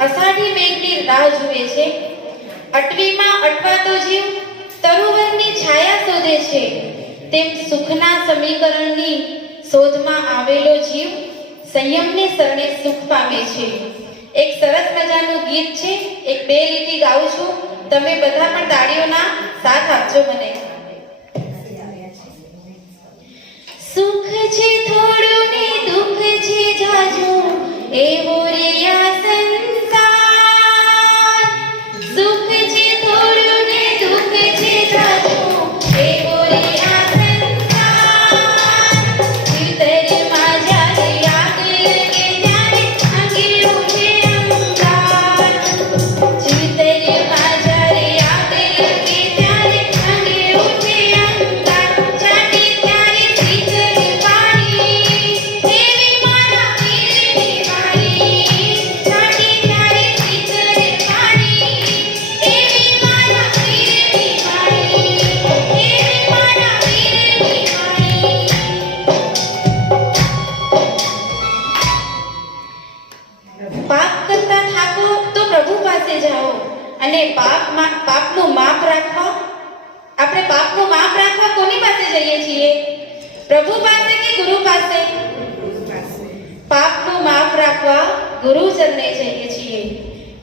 અષાઢી મેઘની રાહ જુએ છે. અટવીમાં અટવાતો જીવ તરુવરની છાયા શોધે છે. તેમ સુખના સમીકરણની શોધમાં આવેલો જીવ સંયમને શરણે સુખ પામે છે. એક સરસ મજાનું ગીત છે, એક બે લીટી ગાઉં છું. તમે બધા પણ તાળીઓના સાથ આપજો મને. સુખ છે થોડું ને દુઃખ છે જાજુ, એવો રે આ સંસાર. સુખ છે થોડું ને દુઃખ છે જાજુ, એવો રે આ સંસાર. જીવતરમાં જ્યારે આગ લાગે ત્યારે આંગે ઉઠે અંગાર. જીવતરમાં જ્યારે આગ લાગે ત્યારે આંગે ઉઠે અંગાર. ચાટી ત્યારે શીતળ પાણી, એવી મારા વીરની વાણી. ચાટી ત્યારે શીતળ પાણી, એવી મારા વીરની વાણી. એવી મારા વીરની વાણી. પાપ કરતા થાકો તો પ્રભુ પાસે જાઓ અને પાપનું માપ રાખવા. આપણે પાપનું માપ રાખવા કોની પાસે જઈએ છીએ? પ્રભુ પાસે કે ગુરુ પાસે? પાપનું માપ રાખવા ગુરુ ચરણે જઈએ છીએ.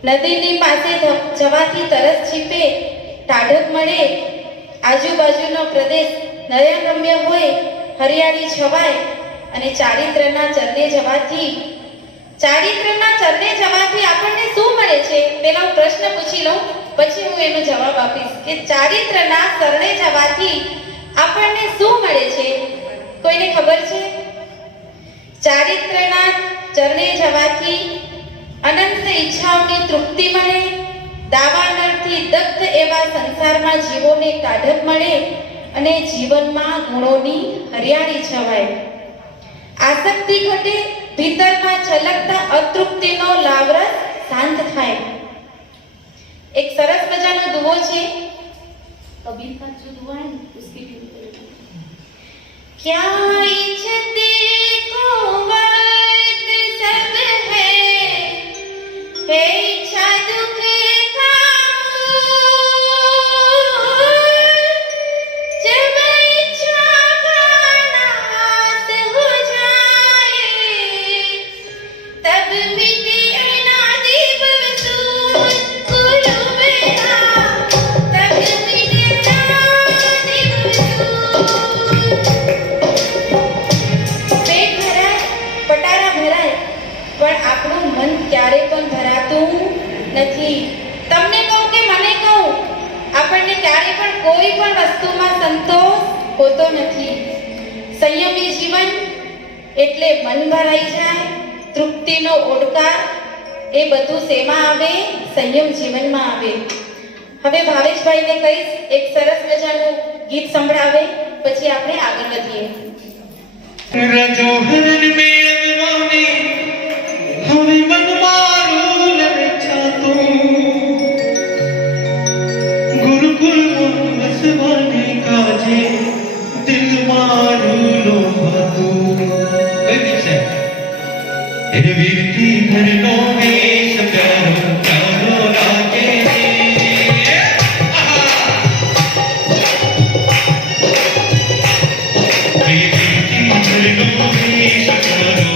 નદીની પાસે જવાથી તરસ છીપે, ટાઢક મળે, આજુબાજુનો પ્રદેશ નયનરમ્ય હોય, હરિયાળી છવાય અને ચારિત્રના ચરણે જવાથી આપણને શું મળે છે? પેલા હું પ્રશ્ન પૂછી લઉં, પછી હું એનો જવાબ આપીશ કે ચારિત્રના શરણે જવાથી આપણને શું મળે છે? કોઈને ખબર છે? ચારિત્રના ચરણે જવાથી અનંત ઈચ્છાઓની તૃપ્તિ મળે, દાવાનળથી દગ્ધ એવા સંસારમાં જીવોને કાઢક મળે અને જીવનમાં ગુણોની હરિયાળી છવાય. આસક્તિ ઘટે, ભીતરમાં છલકતા અતૃપ્તિનો લાવરસ શાંત થાય. એક સરસ મજાનો દુહો છે, કબીર का जो दुआ है उसकी क्या इच्छते को वर्त सब है इच्छा दुख का जब इच्छा का नाश हो जाए तब मिटे अनादि बसूर गुरु मेरा तब मिटे अनादि बसूर. પેટ ભરાય, પટારા ભરાય, પણ આપણું મન ક્યારે પણ ભરાતું નથી. તમને કહું કે મને કહું, આપણને ક્યારે પણ કોઈ પણ વસ્તુમાં સંતોષ હોતો નથી. સંયમી જીવન એટલે મન ભરાઈ જાય, તૃપ્તિનો ઓડકાર, એ બધું શેમાં આવે? સંયમ જીવનમાં આવે. હવે ભાવેશભાઈને કહીશ એક સરસ મજાનું ગીત સંભળાવે, પછી આપણે આગળ વધીએ. રજોહરન મેં અગવાને હવે મન મારું લલચાતું. ગુરુકુળમાં વસવાને કાજે દિલ મારું લોભાતું. કઈ ગીત છે? એ વીરથી ઘરનો વેશ પ્યારો પ્યારો લાગે. વીરથી ઘરનો વેશ પ્યારો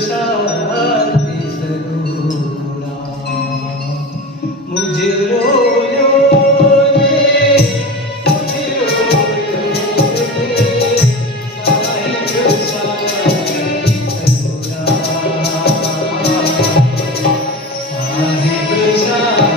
शांति सगुणा मुझे रोयो ने मुझे रोयो ने साहिब शांति सगुणा साहिब शांति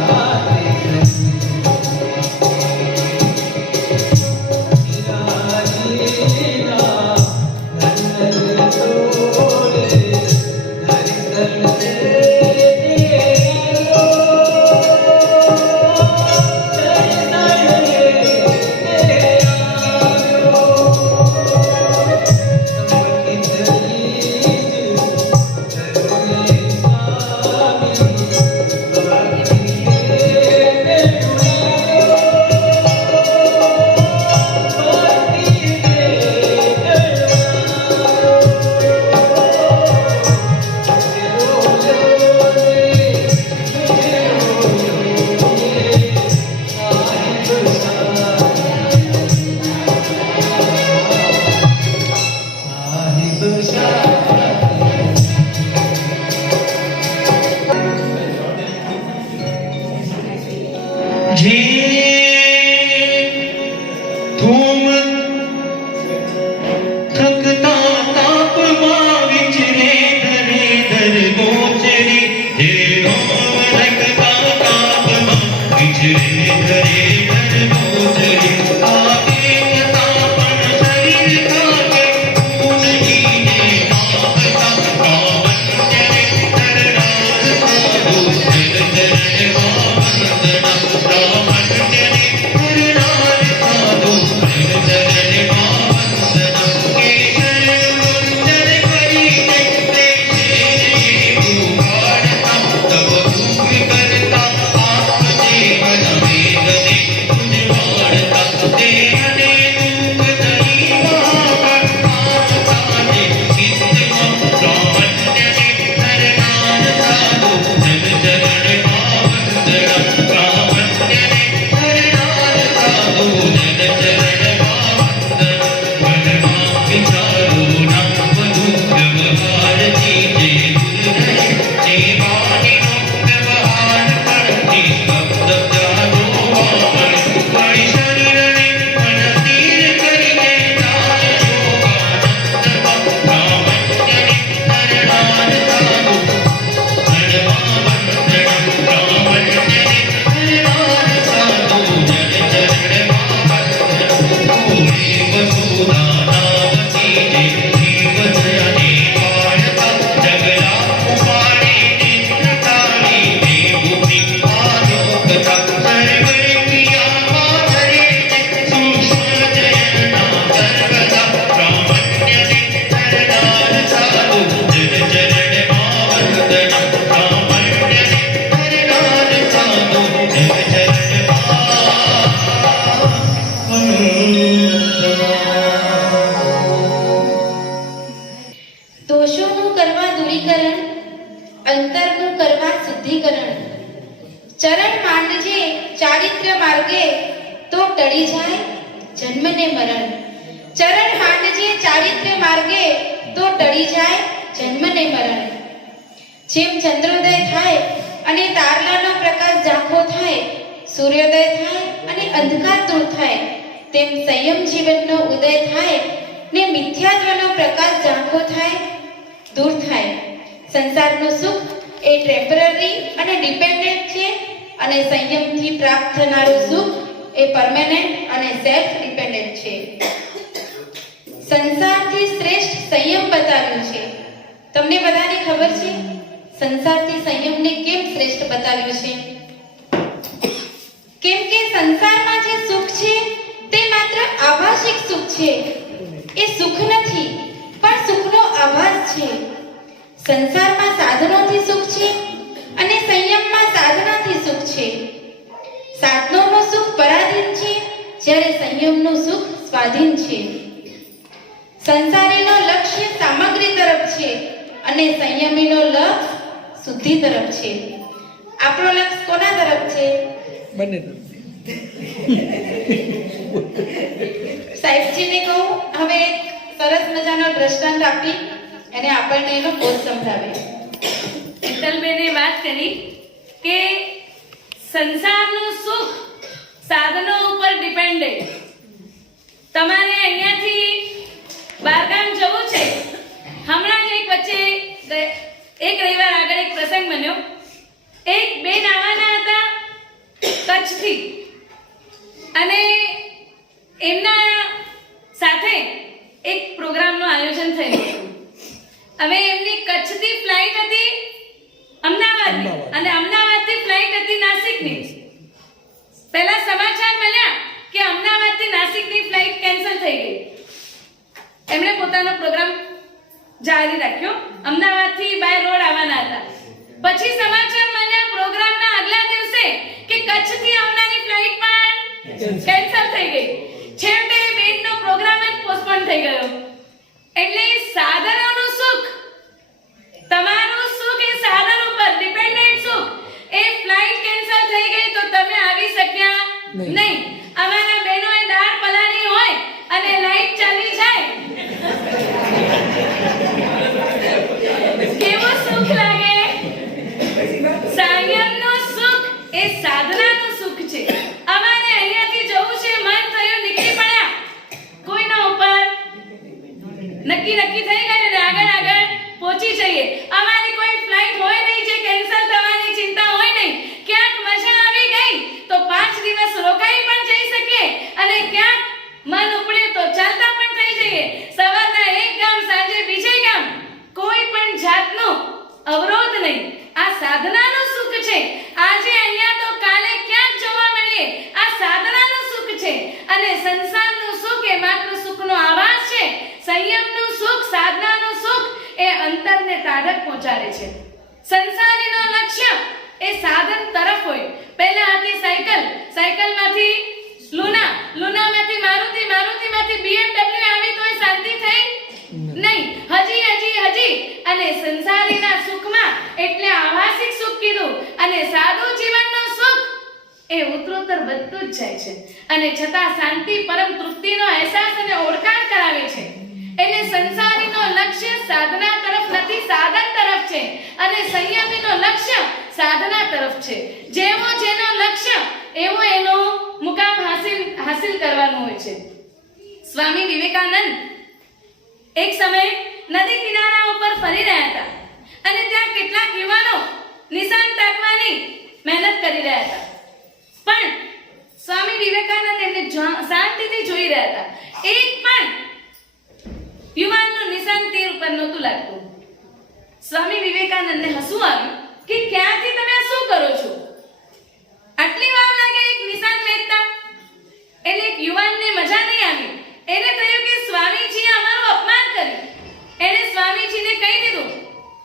धूम थकता तापमा विचरे धरे धर गोचरी हे रोम थकता तापमा विचरे धरे धर गोचरी आगे तापन शरीर काके खून ही ने तापता पावन जरे धरनाथ साधु जग चरण वंदना रामन जरे धरनाथ साधु जग चरण वंदना केशर कुंडल करी जय शेर पुकारता तब भूख करता आत्मजीवन वेदने तुझ मारता देहने दुख दही महाकर आत्मा ने चित्तमा रामन जरे धरनाथ साधु जग चरण वंदना रामन जरे धरनाथ साधु जग चरण वंदना वनमा विचारो न वधु व्यवहार चीजे दूर रहे सेवानि व्यवहार करती शब्द जादो वामन वही शरीर ने मन स्थिर करिए जाय शोकानंद रामन जरे धरनाथ साधु धर्मा वंदना रामन जरे धरनाथ साधु जग चरण वंदना पूरी वसुधा नावती जे जीव जयने पायता जगला उपाड़े नेत्रकारी देवभूमि आलोकता सर्वरे किया माधरे सूक्ष्म जयना सर्वदा रामण्यने धरनाथ साधु जग चरण वंदना रामण्यने धरनाथ साधु जग चरण દોષોનું કરવા દૂરીકરણ અંતરનું કરવા શુદ્ધિકરણ ચરણ માંડજે ચારિત્ર્ય માર્ગે તો ટળી જાય જન્મ ને મરણ ચરણ માંડજે ચારિત્ર્ય માર્ગે તો ટળી જાય જન્મ ને મરણ જેમ ચંદ્રોદય થાય અને તારલાનો પ્રકાશ ઝાંખો થાય સૂર્યોદય થાય અને અંધકાર દૂર થાય તેમ સંયમ જીવનનો ઉદય થાય ને મિથ્યાત્વનો પ્રકાશ ઝાંખો થાય દૂર થાય સંસારનું સુખ એ ટેમ્પરરી અને ડિપેન્ડન્ટ છે અને સંયમથી પ્રાપ્ત થનારું સુખ એ પરમેનન્ટ અને સેલ્ફ ડિપેન્ડન્ટ છે સંસારથી શ્રેષ્ઠ સંયમ બતાવ્યું છે તમને બધાને ખબર છે સંસારથી સંયમને કેમ શ્રેષ્ઠ બતાવ્યું છે કેમ કે સંસારમાં જે સુખ છે તે માત્ર આભાસિક સુખ છે એ સુખ નથી પણ સુખનો આભાસ છે સંસારમાં સાધનોથી સુખ છે અને સંયમમાં સાધનાથી સુખ છે સાધનોનું સુખ પરાધીન છે જ્યારે સંયમનું સુખ સ્વાધીન છે સંસારીનો લક્ષ્ય સામગ્રી તરફ છે અને સંયમીનો લક્ષ્ય શુદ્ધિ તરફ છે આપણો લક્ષ્ય કોના તરફ છે બંને સાહેબજીને કહું હવે એક સરસ મજાનો દ્રષ્ટાંત આપી અને આપણને એનો બોધ સંભળાવે. હેતલબેને વાત કરી કે સંસારનું સુખ સાધનો ઉપર ડિપેન્ડેડ. તમારે અહીંયાથી બહારગામ જવું છે. હમણાં જ એક વચ્ચે એક રવિવાર આગળ એક પ્રસંગ બન્યો. એક બેન આવવાના હતા કચ્છથી અને એમના સાથે એક પ્રોગ્રામનું આયોજન થયું હતું. હવે એમની કચ્છથી ફ્લાઇટ હતી અમદાવાદની અને અમદાવાદથી ફ્લાઇટ હતી નાસિકની. પહેલા સમાચાર મળ્યા કે અમદાવાદથી નાસિકની ફ્લાઇટ કેન્સલ થઈ ગઈ. એમણે પોતાનો પ્રોગ્રામ જારી રાખ્યો. અમદાવાદથી બાય રોડ આવવાના હતા. પછી સમાચાર મળ્યા પ્રોગ્રામના આગલા દિવસે કે કચ્છથી આવનારી ફ્લાઇટ પણ કેન્સલ થઈ ગઈ. છેવટે બેનનો પ્રોગ્રામ જ પોસ્ટપોન થઈ ગયો. એટલે સાધનોનું સુખ, તમારું સુખ એ સાધન ઉપર ડિપેન્ડન્ટ સુખ. એ ફ્લાઇટ કેન્સલ થઈ ગઈ તો તમે આવી શક્યા નહીં. અમારા બહેનોએ દાળ પલાળી હોય અને લાઈટ ચાલી જાય કેવું સુખ લાગે. સંયમનું સુખ એ સાધનાનું સુખ છે. અમારે અહીંયાથી જવું છે, મન થયું નીકળી પડ્યા કોઈના ઉપર નક્કી થઈ ગયું ને આગળ પહોંચી જઈએ. અમારી કોઈ ફ્લાઇટ હોય નહીં જે કેન્સલ થવાની ચિંતા હોય નહીં. ક્યાંક મજા આવી ગઈ તો 5 દિવસ રોકાઈ પણ જઈ શકીએ અને ક્યાંક મન ઉપડે તો ચાલતા પણ થઈ જઈએ. સવારના એક ગામ સાંજે બીજે ગામ, કોઈ પણ જાતનો અવરોધ નહીં. આ સાધનાનું સુખ છે. આજે અહીંયા તો કાલે ક્યાંક જોવા મળીએ. આ સાધનાનું સુખ છે. અને સંસારનું સુખ એ માત્ર સુખનો આભાસ છે. સંયમનું સુખ, સાધનાનું સુખ એ અંતરને તાઢક પહોંચાડે છે. સંસારીનો લક્ષ્ય એ સાધન તરફ હોય. પહેલા હતી સાયકલમાંથી લુનામાંથી મારુતિમાંથી BMW આવી તોય શાંતિ થઈ નહીં. હજી અને સંસારીના સુખમાં એટલે આભાસિક સુખ કીધું અને સાદું જીવનનો સુખ એ ઉત્તરોત્તર વધતું જ જાય છે અને છતાં શાંતિ, પરમ તૃપ્તિનો અહેસાસ અને ઓળખાણ કરાવે છે. એટલે સંસારીનો લક્ષ્ય સાધના તરફ નથી, સાધન તરફ છે. અને સંયમીનો લક્ષ્ય સાધના તરફ છે. જેવો જેનો લક્ષ્ય એવો એનો મુકામ હાસિલ કરવાનો હોય છે. સ્વામી વિવેકાનંદ એક સમયે નદી કિનારા ઉપર ફરી રહ્યા હતા અને ત્યાં કેટલાક યુવાનો નિશાન તાકવાની મહેનત કરી રહ્યા હતા. પણ સ્વામી વિવેકાનંદ એમને શાંતિથી જોઈ રહ્યા હતા. એક પણ યુવાનનું નિશાન તીર ઉપર નહોતું લાગતું. સ્વામી વિવેકાનંદને હસવું આવ્યું કે ક્યાંથી તમે આ શું કરો છો? આટલી વાર લાગે એક નિશાન વેચતા. એટલે એક યુવાનને મજા નહીં આવી. એને થયું કે સ્વામીજીએ અમારું અપમાન કર્યું. એને સ્વામીજીને કહી દીધું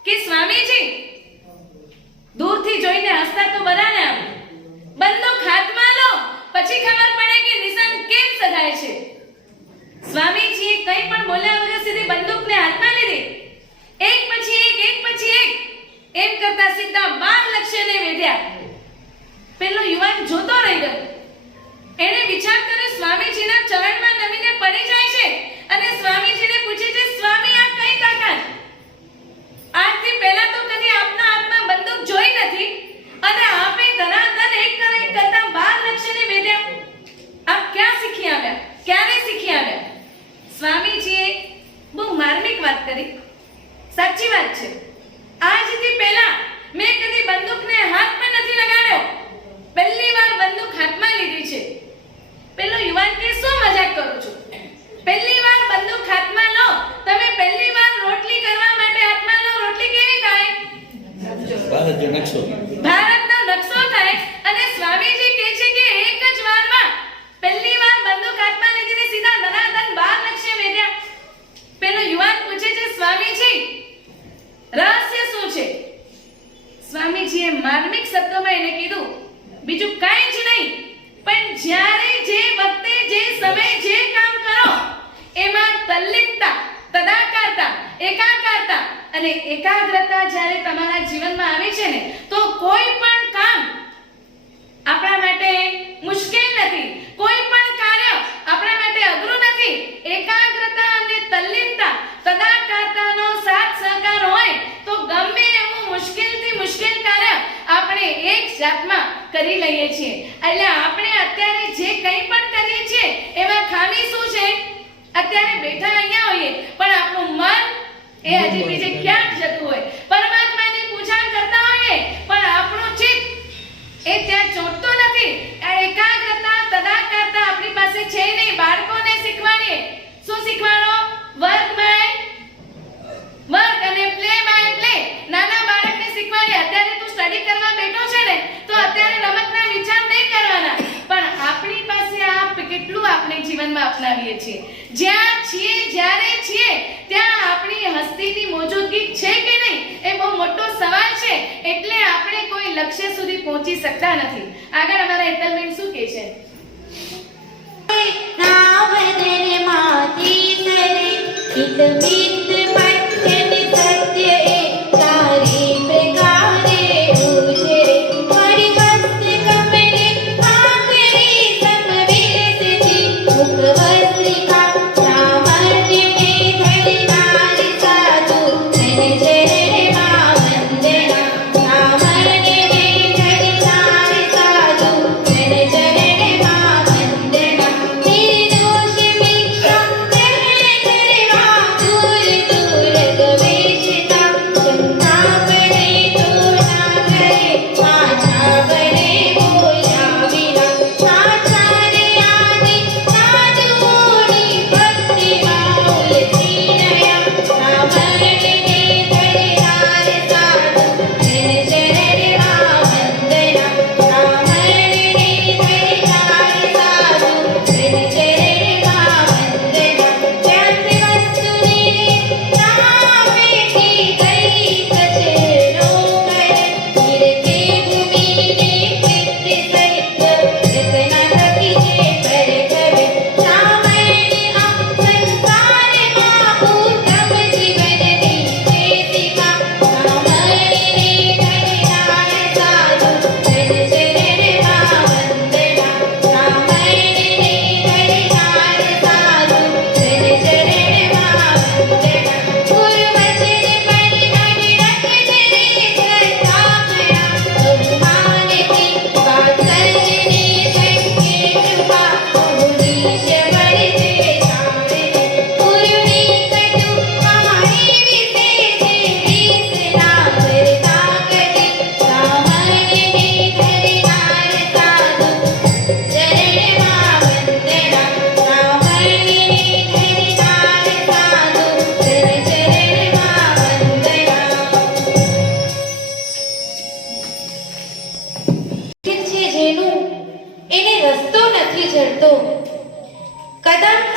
કે સ્વામીજી, દૂરથી જોઈને હસતા તો બધાને આવે, બંદૂક હાથમાં લો પછી ખબર પડે કે નિશાન કેમ સજાય છે. સ્વામીજીએ કંઈ પણ બોલ્યા વગર સીધી બંદૂકને હાથમાં લીધી. એક પછી એક એમ કરતા સીધા 12 લક્ષ્યને વેધ્યા. પેલો યુવાન જોતો રહી ગયો. એને વિચાર કર્યો સ્વામીજીના ચરણમાં નમીને પડી જાય છે અને સ્વામીજીને પૂછે છે, સ્વામી આ કઈ તાકાત? આજથી પહેલા તો કદી આપના હાથમાં બંદૂક જોઈ નથી અને આપે ધનાધન એક કરતા 12 લક્ષ્યને વેધ્યા. આપ ક્યાં શીખી આવ્યા? ક્યારે શીખી આવ્યા? સ્વામીજીએ બહુ માર્મિક વાત કરી. સાચી વાત છે. આજથી પહેલા મેં કદી બંદૂકને હાથમાં નથી લગાડ્યો. પહેલી વાર બંદૂક હાથમાં લીધી છે. પેલો યુવાન કે શું મજાક કરો છો? પહેલી વાર બંદૂક હાથમાં લો. તમે પહેલી વાર રોટલી કરવા માટે હાથમાં લો. રોટલી કેવી થાય? ભારતનો નકશો થાય. અને સ્વામીજી કહે છે કે એક જ વારમાં પહેલી વાર બંદૂક હાથમાં લીધીને સીધા ધનાધન 12 લક્ષ્ય વેધ્યા. પેલો યુવાન પૂછે છે, સ્વામીજી રહસ્ય શું છે? સ્વામીજીએ માર્મિક શબ્દોમાં એને કીધું, બીજું કાંઈ જ નહીં, પણ જ્યારે જે વખતે જે સમય જે કામ કરો એમાં તલ્લીનતા, તદાકારતા, એકાગ્રતા અને એકાગ્રતા જ્યારે તમારા જીવનમાં આવે છે ને તો કોઈ પણ કામ આપણા માટે મુશ્કેલ નથી. કોઈ પણ કાર્ય આપણા માટે અઘરું નથી. એકાગ્રતા અને તલ્લીનતા, તદાકારતાનો સાથ જાતમાં કરી લઈએ છીએ. એટલે આપણે અત્યારે જે કંઈ પણ કરીએ છીએ એમાં ખામી શું છે? અત્યારે બેઠા અહીંયા હોઈએ પણ આપણું મન એ હજી બીજે ક્યાંક જતું હોય. પરમાત્માની પૂજા કરતા હોઈએ પણ આપણું ચિત્ત એ ત્યાં ચોંટતું નથી. આ એકાગ્રતા તદાકારતા આપણી પાસે છે નહીં. બાળકોને શીખવાડીએ, શું શીખવાડો? વર્ક બાય વર્ક અને પ્લે બાય પ્લે. નાના બાળકને શીખવાડીએ, અત્યારે તું સ્ટડી કરવા બેઠો છે ને તો અત્યારે રમતના વિચાર નહીં કરવાના, પણ આપણી પાસે આ કેટલું આપણે જીવનમાં અપનાવીએ છીએ. જ્યાં છીએ જ્યારે છીએ ત્યાં આપણી હસ્તીની મોજૂદગી છે કે નહીં એ બહુ મોટો સવાલ છે. એટલે આપણે કોઈ લક્ષ્ય સુધી પહોંચી શકતા નથી. આગળ અમારા હેતલબેન શું કહે છે?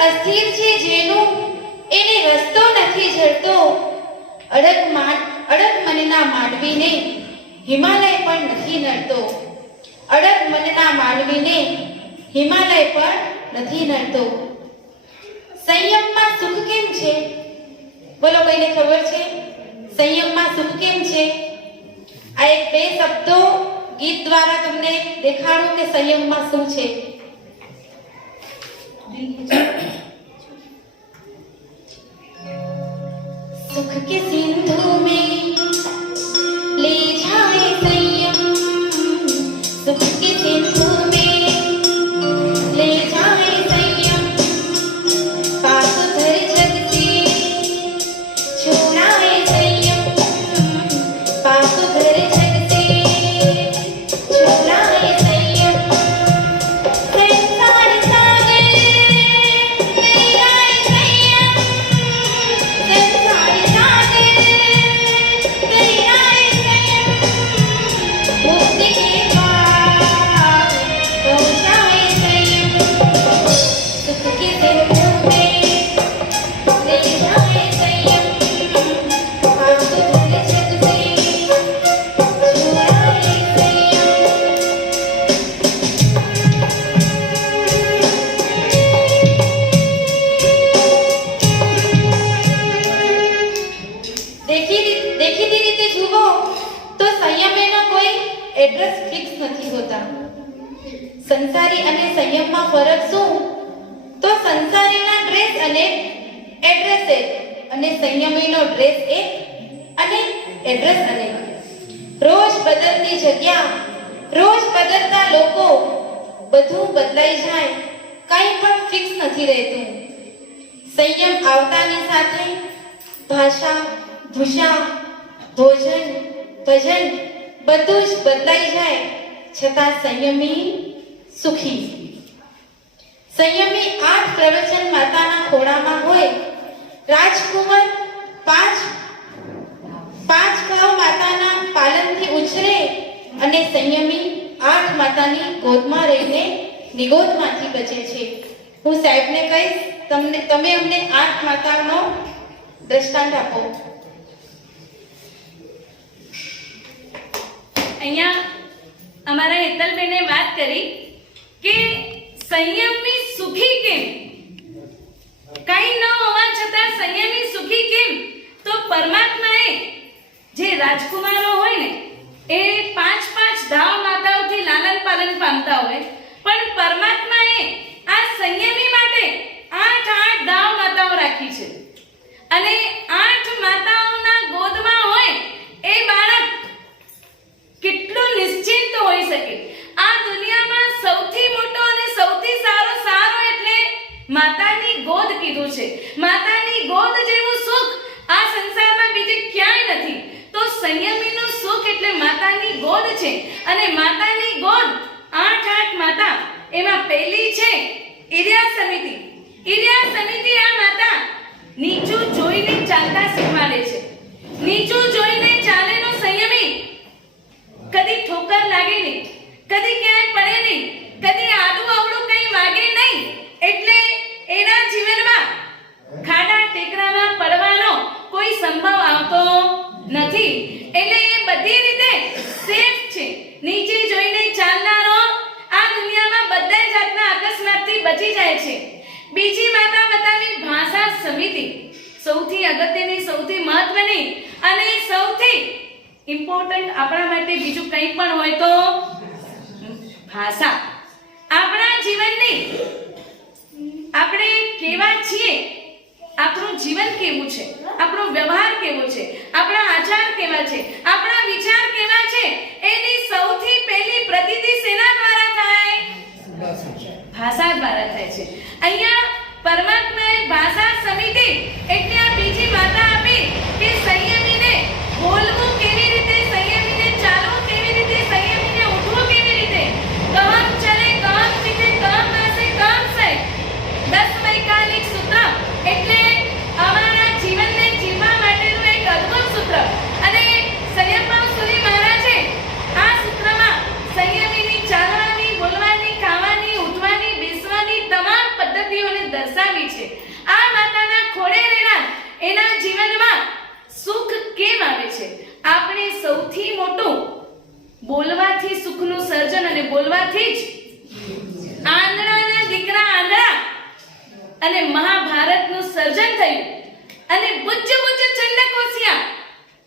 અસ્થિર છે જેનું એને રસ્તો નથી જડતો. અડગ મનના માનવીને હિમાલય પણ નથી નડતો. અડગ મનના માનવીને હિમાલય પણ નથી નડતો. સંયમમાં સુખ કેમ છે? બોલો, કોઈને ખબર છે સંયમમાં સુખ કેમ છે? આ એક બે શબ્દો ગીત દ્વારા તમને દેખાડું કે સંયમમાં શું છે. सुख के सिंधु में ले जाए संयम, सुख के सिंधु में ले जाए संयम, पाप भर जग से छुड़ाए संयम, पाप भर जग से छुड़ाए संयम. संसार सागर दरियाए संयम, संसार सागर दरियाए संयम, मुक्ति के पार पहुँचाए संयम. सुख के सिंधु में ले जाए संयम, पाप भर जग से छुड़ाए संयम. દેખીતી રીતે જુઓ તો સંયમ એનો કોઈ એડ્રેસ ફિક્સ નથી હોતા. સંસારી અને સંયમમાં ફરક શું? તો સંસારીના ડ્રેસ અને એડ્રેસ એક અને સંયમીનો ડ્રેસ એક અને એડ્રેસ અનેક. રોજ બદલતી જગ્યા રોજ બદલતા લોકો, બધું બદલાઈ જાય, કંઈ પણ ફિક્સ નથી રહેતું. સંયમ આવતાની સાથે ભાષા, ભૂષા, ભોજન, ભજન બધું જ બદલાઈ જાય, છતાં સંયમી સુખી. સંયમી 8 પ્રવચન માતાના ખોળામાં હોય. રાજકુંવર પાંચ ગાઉ માતાના પાલનથી ઉછરે અને સંયમી 8 માતાની ગોદમાં રહીને નિગોદમાંથી બચે છે. હું સાહેબને કહીશ, તમે અમને 8 માતાનો દ્રષ્ટાંત આપો. અહીંયા અમારા હેતલબેને વાત કરી કે સંયમી સુખી કેમ, કઈ ન હોવા છતાં સંયમી સુખી કેમ? તો પરમાત્માએ જે રાજકુમારો હોય ને એ 5 ધાવ માતાઓથી લાલન પાલન પામતા હોય, પણ પરમાત્માએ આ સંયમી માટે 8 ધાવ માતાઓ રાખી છે. અને 8 માતાઓના ગોદમાં હોય એ બાળક કેટલો નિશ્ચિંત હોઈ શકે. આ દુનિયામાં સૌથી મોટો અને સૌથી સારો એટલે માતાની ગોદ કીધું છે. માતાની ગોદ જેવું સુખ આ સંસારમાં બીજે ક્યાંય નથી. તો સંયમીનું સુખ એટલે માતાની ગોદ છે. અને માતાની ગોદ 8 માતા, એમાં પહેલી છે ઈર્યા સમિતિ. ઈર્યા સમિતિ આ માતા નીચું જોઈને ચાલતા શીખવાડે છે. નીચું જોઈને ચાલેલો સંયમી કદી ઠોકર લાગે નહીં, કદી ક્યાંય પડે નહીં, કદી આડું અવળું કંઈ વાગે નહીં. એટલે એના જીવનમાં ખાડા ટેકરામાં પડવાનો કોઈ સંભવ આવતો નથી. એટલે એ બધી રીતે સેફ છે. નીચે જોઈને ચાલનારો આ દુનિયામાં બધા જાતના અકસ્માતથી બચી જાય છે. બીજી માતા બતાવી ભાષા સમિતિ. સૌથી અગત્યની, સૌથી મહત્વની અને સૌથી ઇમ્પોર્ટન્ટ આપણા માટે બીજું કંઈ પણ હોય તો ભાષા. આપણા જીવનની, આપણે કેવા છીએ, આપણું જીવન કેવું છે, આપણો વ્યવહાર કેવો છે, આપણા આચાર કેવા છે, આપણા વિચાર કેવા છે, એની સૌથી પહેલી પ્રતીતિ શેના દ્વારા થાય? ભાષા દ્વારા થાય છે. અહીંયા પરમાત્માએ ભાષા સમિતિ એટલે આ બીજી માતા આપી કે સંયમીને બોલવું કેવી રીતે, સંયમીને ચાલવું કેવી રીતે, સંયમીને ઉઠવું કેવી રીતે. કહમ ચલે કહમ ચીખે કહમ નાસે કહમ સે. 10 વૈકાલિક સૂત્ર એટલે અમારા જીવનને જીવવા માટેનું એક અદ્ભુત સૂત્ર. અને સંયમભાવ સુરી મહારાજે આ સૂત્રમાં સંયમીની ચાલવાની, બોલવાની, ખાવાની, ઉઠવાની, બેસવાની તમામ પદ્ધતિઓને દર્શાવી છે. આ માતાના ખોળે રહેનાર એના જીવનમાં સુખ કેમ આવે છે? આપણે સૌથી મોટું બોલવાથી સુખનું સર્જન, અને બોલવાથી જ આંધળાના દીકરા આંધળા અને મહાભારતનું સર્જન થયું. અને બુજ્જ ચંડકોસિયા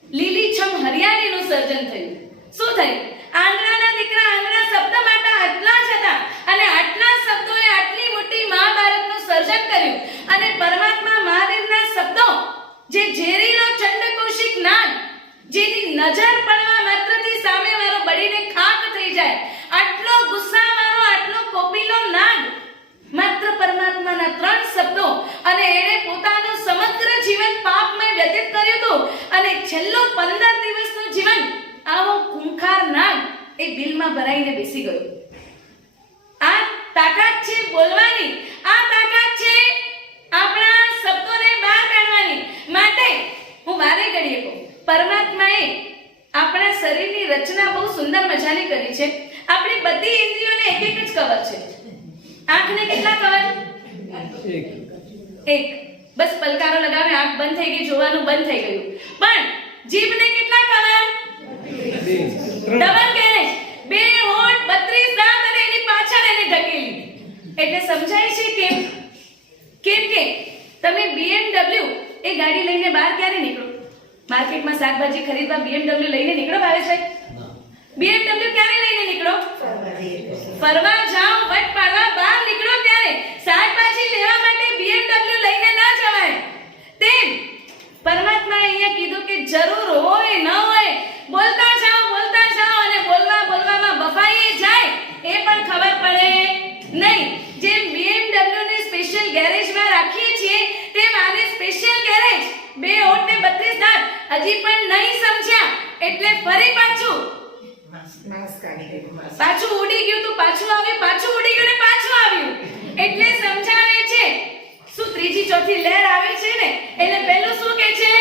લીલીછમ હરિયાળીનું સર્જન થયું. શું થયું? આંધળાના દીકરા આંધળા શબ્દ માટે આટલા જ હતા, અને આટલા શબ્દોએ આટલી મોટી મહાભારતનું સર્જન કર્યું. અને પરમાત્મા મહાવીરના શબ્દો જે ઝેરીલો ચંડકોશિક નાગ, જેની નજર પડવા માત્રથી સામેવાળો બળીને ખાક થઈ જાય, આટલો ગુસ્સાવાળો, આટલો કોપીલો નાગ, માત્ર પરમાત્માના 3 શબ્દો. અને એણે પોતાનું સમગ્ર જીવન પાપમય વ્યતીત કર્યું હતું. અને છેલ્લું 15 દિવસનું જીવન આવો ખૂંખાર નાગ એ બિલમાં ભરાઈને બેસી ગયો. આ તાકાત છે બોલવાની, આ તાકાત છે આપણા શબ્દોને બહાર કાઢવાની. માટે હું વારે ઘડીએ કહું, પરમાત્માએ આપણા શરીરની રચના બહુ સુંદર મજાની કરી છે. આપણી બધી ઇન્દ્રિયોને એક જ કવર છે. આંખને કેટલા કવર? એક. બસ પલકારો લગાવે, આંખ બંધ થઈ ગઈ, જોવાનું બંધ થઈ ગયું. પણ જીભને કેટલા કવર? Double carriage. 2 હોઠ, 32 દાંત અને એની પાછળ એને ઢકેલી. એટલે સમજાય છે કેમ? કેમ કે તમે BMW એ ગાડી લઈને બહાર ક્યારે નીકળો? માર્કેટમાં શાકભાજી ખરીદવા BMW લઈને નીકળો ભાવેશભાઈ? BMW ક્યારે લઈને નીકળો? ફરવા જાઓ, વટ પાડવા બહાર નીકળો ત્યારે. શાકભાજી લેવા માટે BMW લઈને ના જવાય. તેમ પરમાત્માએ અહીંયા કીધું કે જરૂર હોય ન હોય બોલતા જાઓ અને બોલવામાં બફાઈએ હજી પણ નહીં સમજ્યા એટલે ફરી પાછું ઉડી ગયું તો પાછું આવ્યું, પાછું ઉડી ગયું ને પાછું આવ્યું. એટલે સમજાવે છે શું ત્રીજી ચોથી લહેર આવે છે ને એટલે પહેલું શું કહે છે,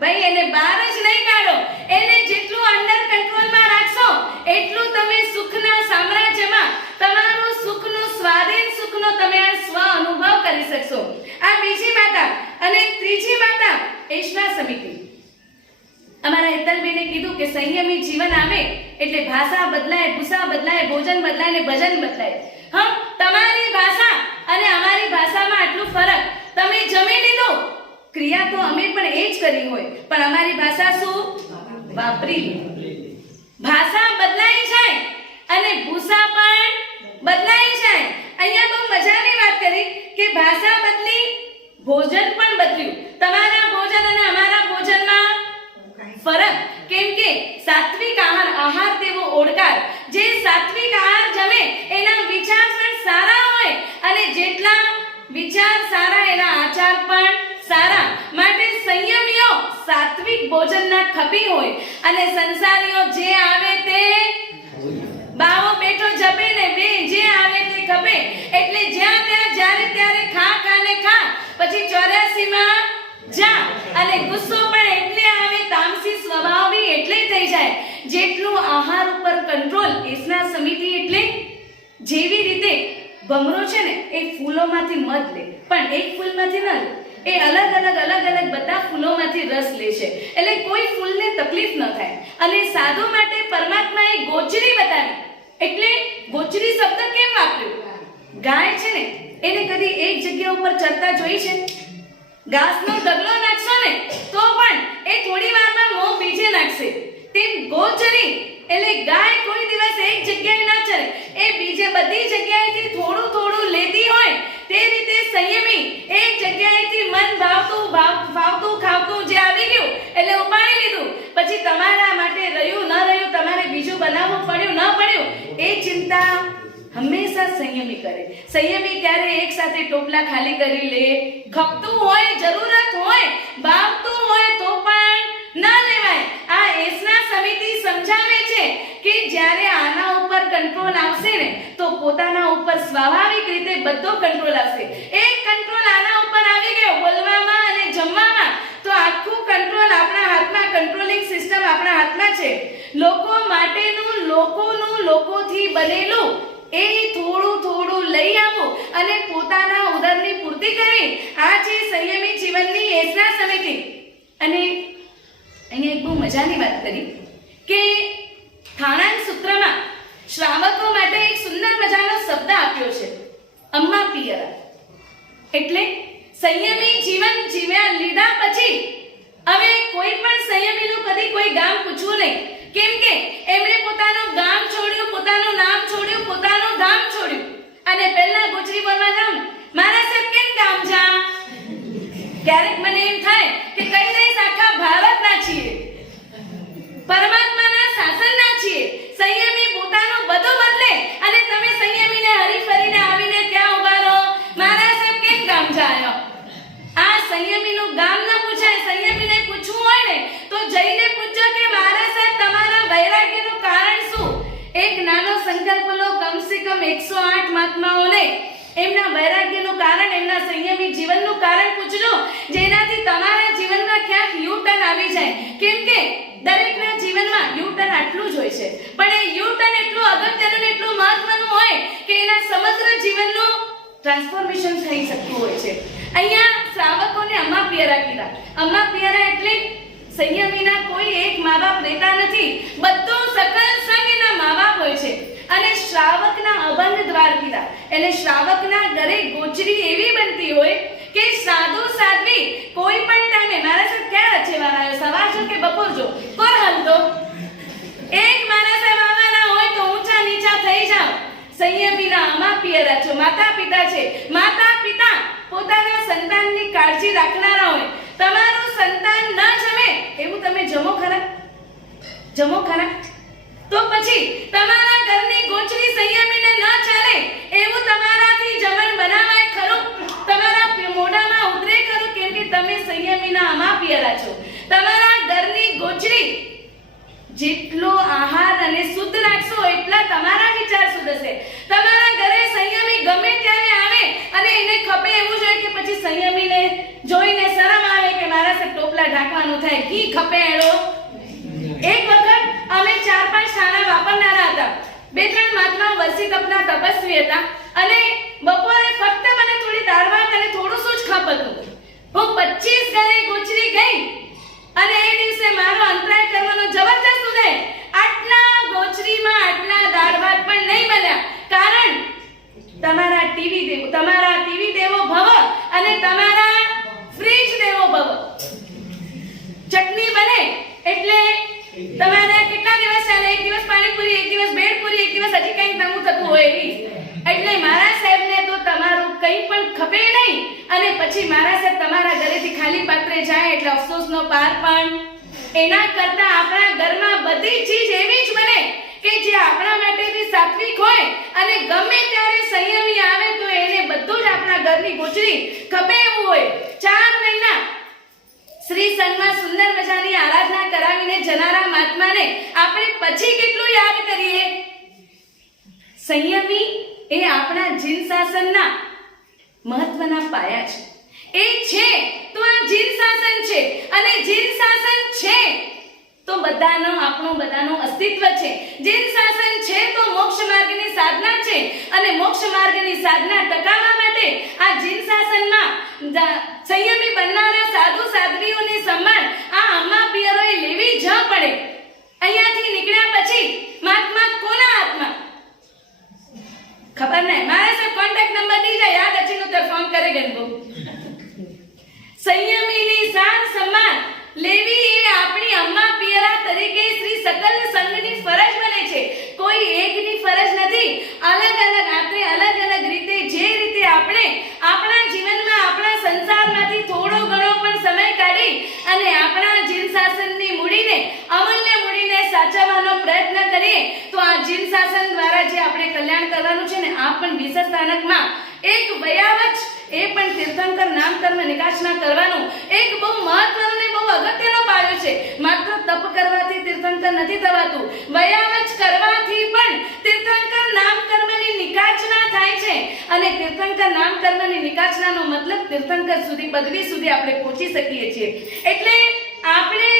ભાઈ એને બહાર જ નહીં કાઢો, એને જેટલું અંડર કંટ્રોલમાં રાખશો એટલું તમે સુખના સામ્રાજ્યમાં તમારું સુખનું સ્વાધીન સુખનો તમે આ સ્વ અનુભવ કરી શકશો. આ બીજી માતા. અને ત્રીજી માતા એશના સમિતિ. અમારા હેતલબેને કીધું કે સંયમી જીવન આવે એટલે ભાષા બદલાય, ભૂષા બદલાય, ભોજન બદલાય ને ભજન બદલાય. હા, તમારી ભાષા અને અમારી ભાષામાં આટલું ફરક. તમે જમી લીધું, ક્રિયા તો અમે પણ એ જ કરી હોય, પણ અમારી ભાષા શું વાપરી. ભાષા બદલાઈ જાય અને ભૂષા પણ બદલાઈ જાય. અહીંયા બહુ મજાની વાત કરી કે ભાષા બદલી, ભોજન પણ બદલ્યું. તમારા ભોજન અને અમારા ભોજનમાં ફરક. કેમ કે સાત્વિક આહાર તેવો ઓડકાર. જે સાત્વિક આહાર જમે એના વિચાર પણ સારા હોય અને જેટલા વિચાર સારા એના આચાર પણ સારા. માટે સંયમીઓ સાત્વિક ભોજનના ખપી હોય અને સંસારીઓ જે આવે તે બાવો બેઠો જપે ને બે જે આવે તે ખપે. એટલે જ્યાં ત્યાં જ્યારે ત્યારે ખા ને ખા, પછી 84 માં જા. અને ગુસ્સો પણ એટલે આવે, તામસી સ્વભાવ બી એટલે થઈ જાય. જેટલું આહાર ઉપર કંટ્રોલ. એસના સમિતિ એટલે જેવી રીતે ભમરો છે ને એ ફૂલોમાંથી મધ લે, પણ એક ફૂલમાંથી ન લે, એ અલગ અલગ બધા ફૂલોમાંથી રસ લે છે. એટલે કોઈ ફૂલને તકલીફ ન થાય. અને સાધુ માટે પરમાત્માએ ગોચરી બતાવી. એટલે ગોચરી શબ્દ કેમ વાપર્યો? ગાય છે ને એને કદી એક જગ્યા ઉપર ચરતા જોઈ છે? ઘાસનો ઢગલો નાખશો ને તો પણ એ થોડી વારમાં મોં બીજે નાખશે. તે ગોચરી એટલે ગાય કોઈ દિવસ એક જગ્યાએ ના ચરે, એ બીજે બધી જગ્યાએથી થોડું થોડું લેતી હોય. તે રીતે સંયમી એક જગ્યાએથી મન ભાવતું ખાવતું જે આવી ગયું એટલે ઉપાડી લીધું. પછી તમારા માટે રહ્યું ન રહ્યું, તમારે બીજું બનાવવું પડ્યું ન પડ્યું, એ ચિંતા હંમેશા સંયમી કરે. સંયમી ક્યારે એક સાથે ટોપલા ખાલી કરી લે? ખપતું હોય, જરૂરત હોય, ભાવતું હોય તો પણ ન લેવાય. આ એસના સમિતિ સમજાવે છે કે જ્યારે આના ઉપર કંટ્રોલ આવશે ને તો પોતાના ઉપર સ્વાભાવિક રીતે બધો કંટ્રોલ આવશે. એક કંટ્રોલ આના ઉપર આવી ગયો બોલવામાં અને જમવામાં તો આખું કંટ્રોલ આપણા હાથમાં, કંટ્રોલિંગ સિસ્ટમ આપણા હાથમાં છે. લોકો માટેનું, લોકોનું, લોકોથી બનેલું એ થોડું લઈ આવો અને પોતાના ઉદરની પૂર્તિ કરી. આ છે સંયમી જીવનની એસના સમિતિ. અને અહીંયા એક બહુ મજાની વાત કરી કે થાણાંગ સૂત્રમાં શ્રાવકો માટે એક સુંદર મજાનો શબ્દ આપ્યો છે, અમ્મા પિયરા. એટલે સંયમી જીવન જીવ્યા લીધા પછી હવે કોઈ પણ સંયમીનું કદી કોઈ ગામ પૂછવું નહીં. કેમ કે એમણે પોતાનું ગામ છોડ્યું, પોતાનું નામ છોડ્યું, પોતાનું ધામ છોડ્યું અને પહેલા ગોચરી બોલવા જાઉં, મારા સાહેબ કેમ ગામ જા? ક્યારેક મને એમ થાય કે કઈ દઈશ આખા ભારતના છીએ, પરમાત્માના શાસનના છીએ. સંયમી પોતાનું બધું બદલે અને તમે સંયમીને હરીફરીને આવીને ત્યાં ઉભા રહો, મારા સાહેબ કેમ ગામ જાયો? આ સંયમીનું ગામ ન પૂછાય. સંયમીને પૂછવું હોય ને તો જઈને પૂછજો કે મારા સાહેબ તમારા વૈરાગ્યનું કારણ શું? એક નાનો સંકલ્પ લો, કમસે કમ 108 મહાત્માઓને એમના વૈરાગ્યનું કારણ, એમના સંયમી જીવનનું કારણ પૂછજો, જેનાથી તમારા જીવનમાં ક્યાંક યુ ટર્ન આવી જાય. કેમ કે દરેકના જીવનમાં યુ ટર્ન આટલું જ હોય છે, પણ એ યુ ટર્ન એટલું અગત્યનું, એટલું મહત્વનું હોય કે એના સમગ્ર જીવનનું ટ્રાન્સફોર્મેશન થઈ શકતું હોય છે. અહીંયા શ્રાવકોને અમ્મા પિયરા કીધા. અમ્મા પિયરા એટલે સંયમીના કોઈ એક મા બાપ રહેતા નથી, બધું સકલ સંગ એના મા બાપ હોય છે. અને શ્રાવકના અબંધ દ્વાર કીધા. એટલે શ્રાવકના ઘરે ગોચરી એવી બનતી હોય કે સાધુ સાધ્વી કોઈ પણ ટાઈમે, મારા સાહેબ ક્યાં રચેવાના આવ્યો, સવાર જો કે બપોર જો, કોર હાલતો એક મારા સાહેબ આવવાના હોય તો ઊંચા નીચા થઈ જાવ. સંયમીના અમ્મા પિયરા છો, માતા પિતા છે. માતા પિતા પોતાના સંતાનની કાળજી રાખનારા હોય. તમારું સંતાન ન જમે એવું તમે જમો ખરા? જમો ખરા? તો પછી તમારા ઘરની ગોચરી સંયમીને ન ચાલે એવું તમારાથી જમણ બનાવાય ખરું? તમારા મોઢામાં ઉતરે ખરું? કેમ કે તમે સંયમીના અમ્મા પિયરા છો. તમારા ઘરની ગોચરી જેટલો આહાર અને શુદ્ધ રાખશો એટલા તમારા વિચાર શુદ્ધ હશે. તમારા ઘરે સંયમી ગમે ત્યારે આવે અને એને ખપે એવું જોઈએ કે પછી સંયમીને જોઈને શરમ આવે કે મારા સે ટોપલા ઢાંકવાનું થાય કી ખપે એળો. એક વખત અમે 4-5 છાણા વાપરનારા હતા. 2-3 મહાત્મા વર્ષી તપના તપસ્વી હતા અને બપોરે ફક્ત મને થોડી દાળ ભાત અને થોડું શું જ ખપ હતું. હું 25 ઘરે ગોચરી ગઈ અને એ દિવસે મારો અંતરાય કરવાનો જબરજસ્ત ઉદય. આટલા ગોચરીમાં આટલા દાળ ભાત પણ નહીં મળ્યા. કારણ તમારા ટીવી દેવો ભવ અને તમારા ફ્રીજ દેવો ભવ. ચટણી બને એટલે તમારે કેટલા દિવસ ચાલે? એક દિવસ પાણીપુરી, એક દિવસ ભેળપુરી, એક દિવસ હજી કંઈક નવું થતું હોય એવી. એટલે મારા સાહેબને તો તમારું કંઈ પણ ખપે નહીં અને પછી મારા સાહેબ તમારા ઘરેથી ખાલી પાત્રે જાય એટલે અફસોસનો પાર. પણ એના કરતા આપણા ઘરમાં બધી ચીજ એવી જ બને કે જે આપણા માટે બી સાત્વિક હોય અને ગમે ત્યારે સંયમી આવે તો એને બધું જ આપણા ઘરની ગોચરી ખપે એવું હોય. 4 મહિના શ્રી સંઘમાં સુંદર મજાની આરાધના કરાવીને જનારા મહાત્માને આપણે પછી કેટલું યાદ કરીએ. સંયમી એ આપણા જીન શાસનના મહત્વના પાયા છે. એ છે તો આ જીન શાસન છે અને જીન શાસન છે તો આપણું બધાનું અસ્તિત્વ છે. જીન શાસન છે તો મોક્ષ માર્ગની સાધના છે અને મોક્ષ માર્ગની સાધના ટકાવવા માટે આ જીન શાસનમાં સંયમી બનનારા સાધુ સાધ્વીઓની સંભાળ આ અમ્મા પિયરોએ લેવી જ પડે. અહીંયાથી નીકળ્યા પછી મહાત્મા કોના હાથમાં ખબર નહીં. મારે સર કોન્ટેક્ટ નંબર દીજા યાદ અચીનો તો ફોન કરે ગયો. સંયમીની સાર સંભાળ લેવી એ આપણી અમ્મા પિયરા તરીકે શ્રી સકલ સંઘની ફરજ બને છે. કોઈ એકની ફરજ નથી. અલગ અલગ આપણે અલગ અલગ રીતે જે રીતે આપણે આપણા જીવનમાં આપણા સંસારમાંથી થોડો ઘણો પણ સમય કાઢી અને આપણા જીન શાસનની મૂડીને અમૂલ્ય મૂડીને સાચવવાનો પ્રયત્ન કરીએ તો આ જીન શાસન દ્વારા જે આપણે કલ્યાણ કરવાનું છે ને આ પણ વિશેષ સ્થાનકમાં એક વયાવચ એ પણ તીર્થંકર નામ કર્મ નિકાસના કરવાનું એક બહુ મહત્વનો ને બહુ અગત્યનો પાયો છે. માત્ર તપ કરવાથી તીર્થંકર નથી થવાતું. વયાવચ કરવાથી પણ તીર્થંકર નામ કર્મની નિકાચના થાય છે અને તીર્થંકર નામ કર્મની નિકાચનાનો મતલબ તીર્થંકર સુધી પદવી સુધી આપણે પહોંચી શકીએ છીએ. એટલે આપણે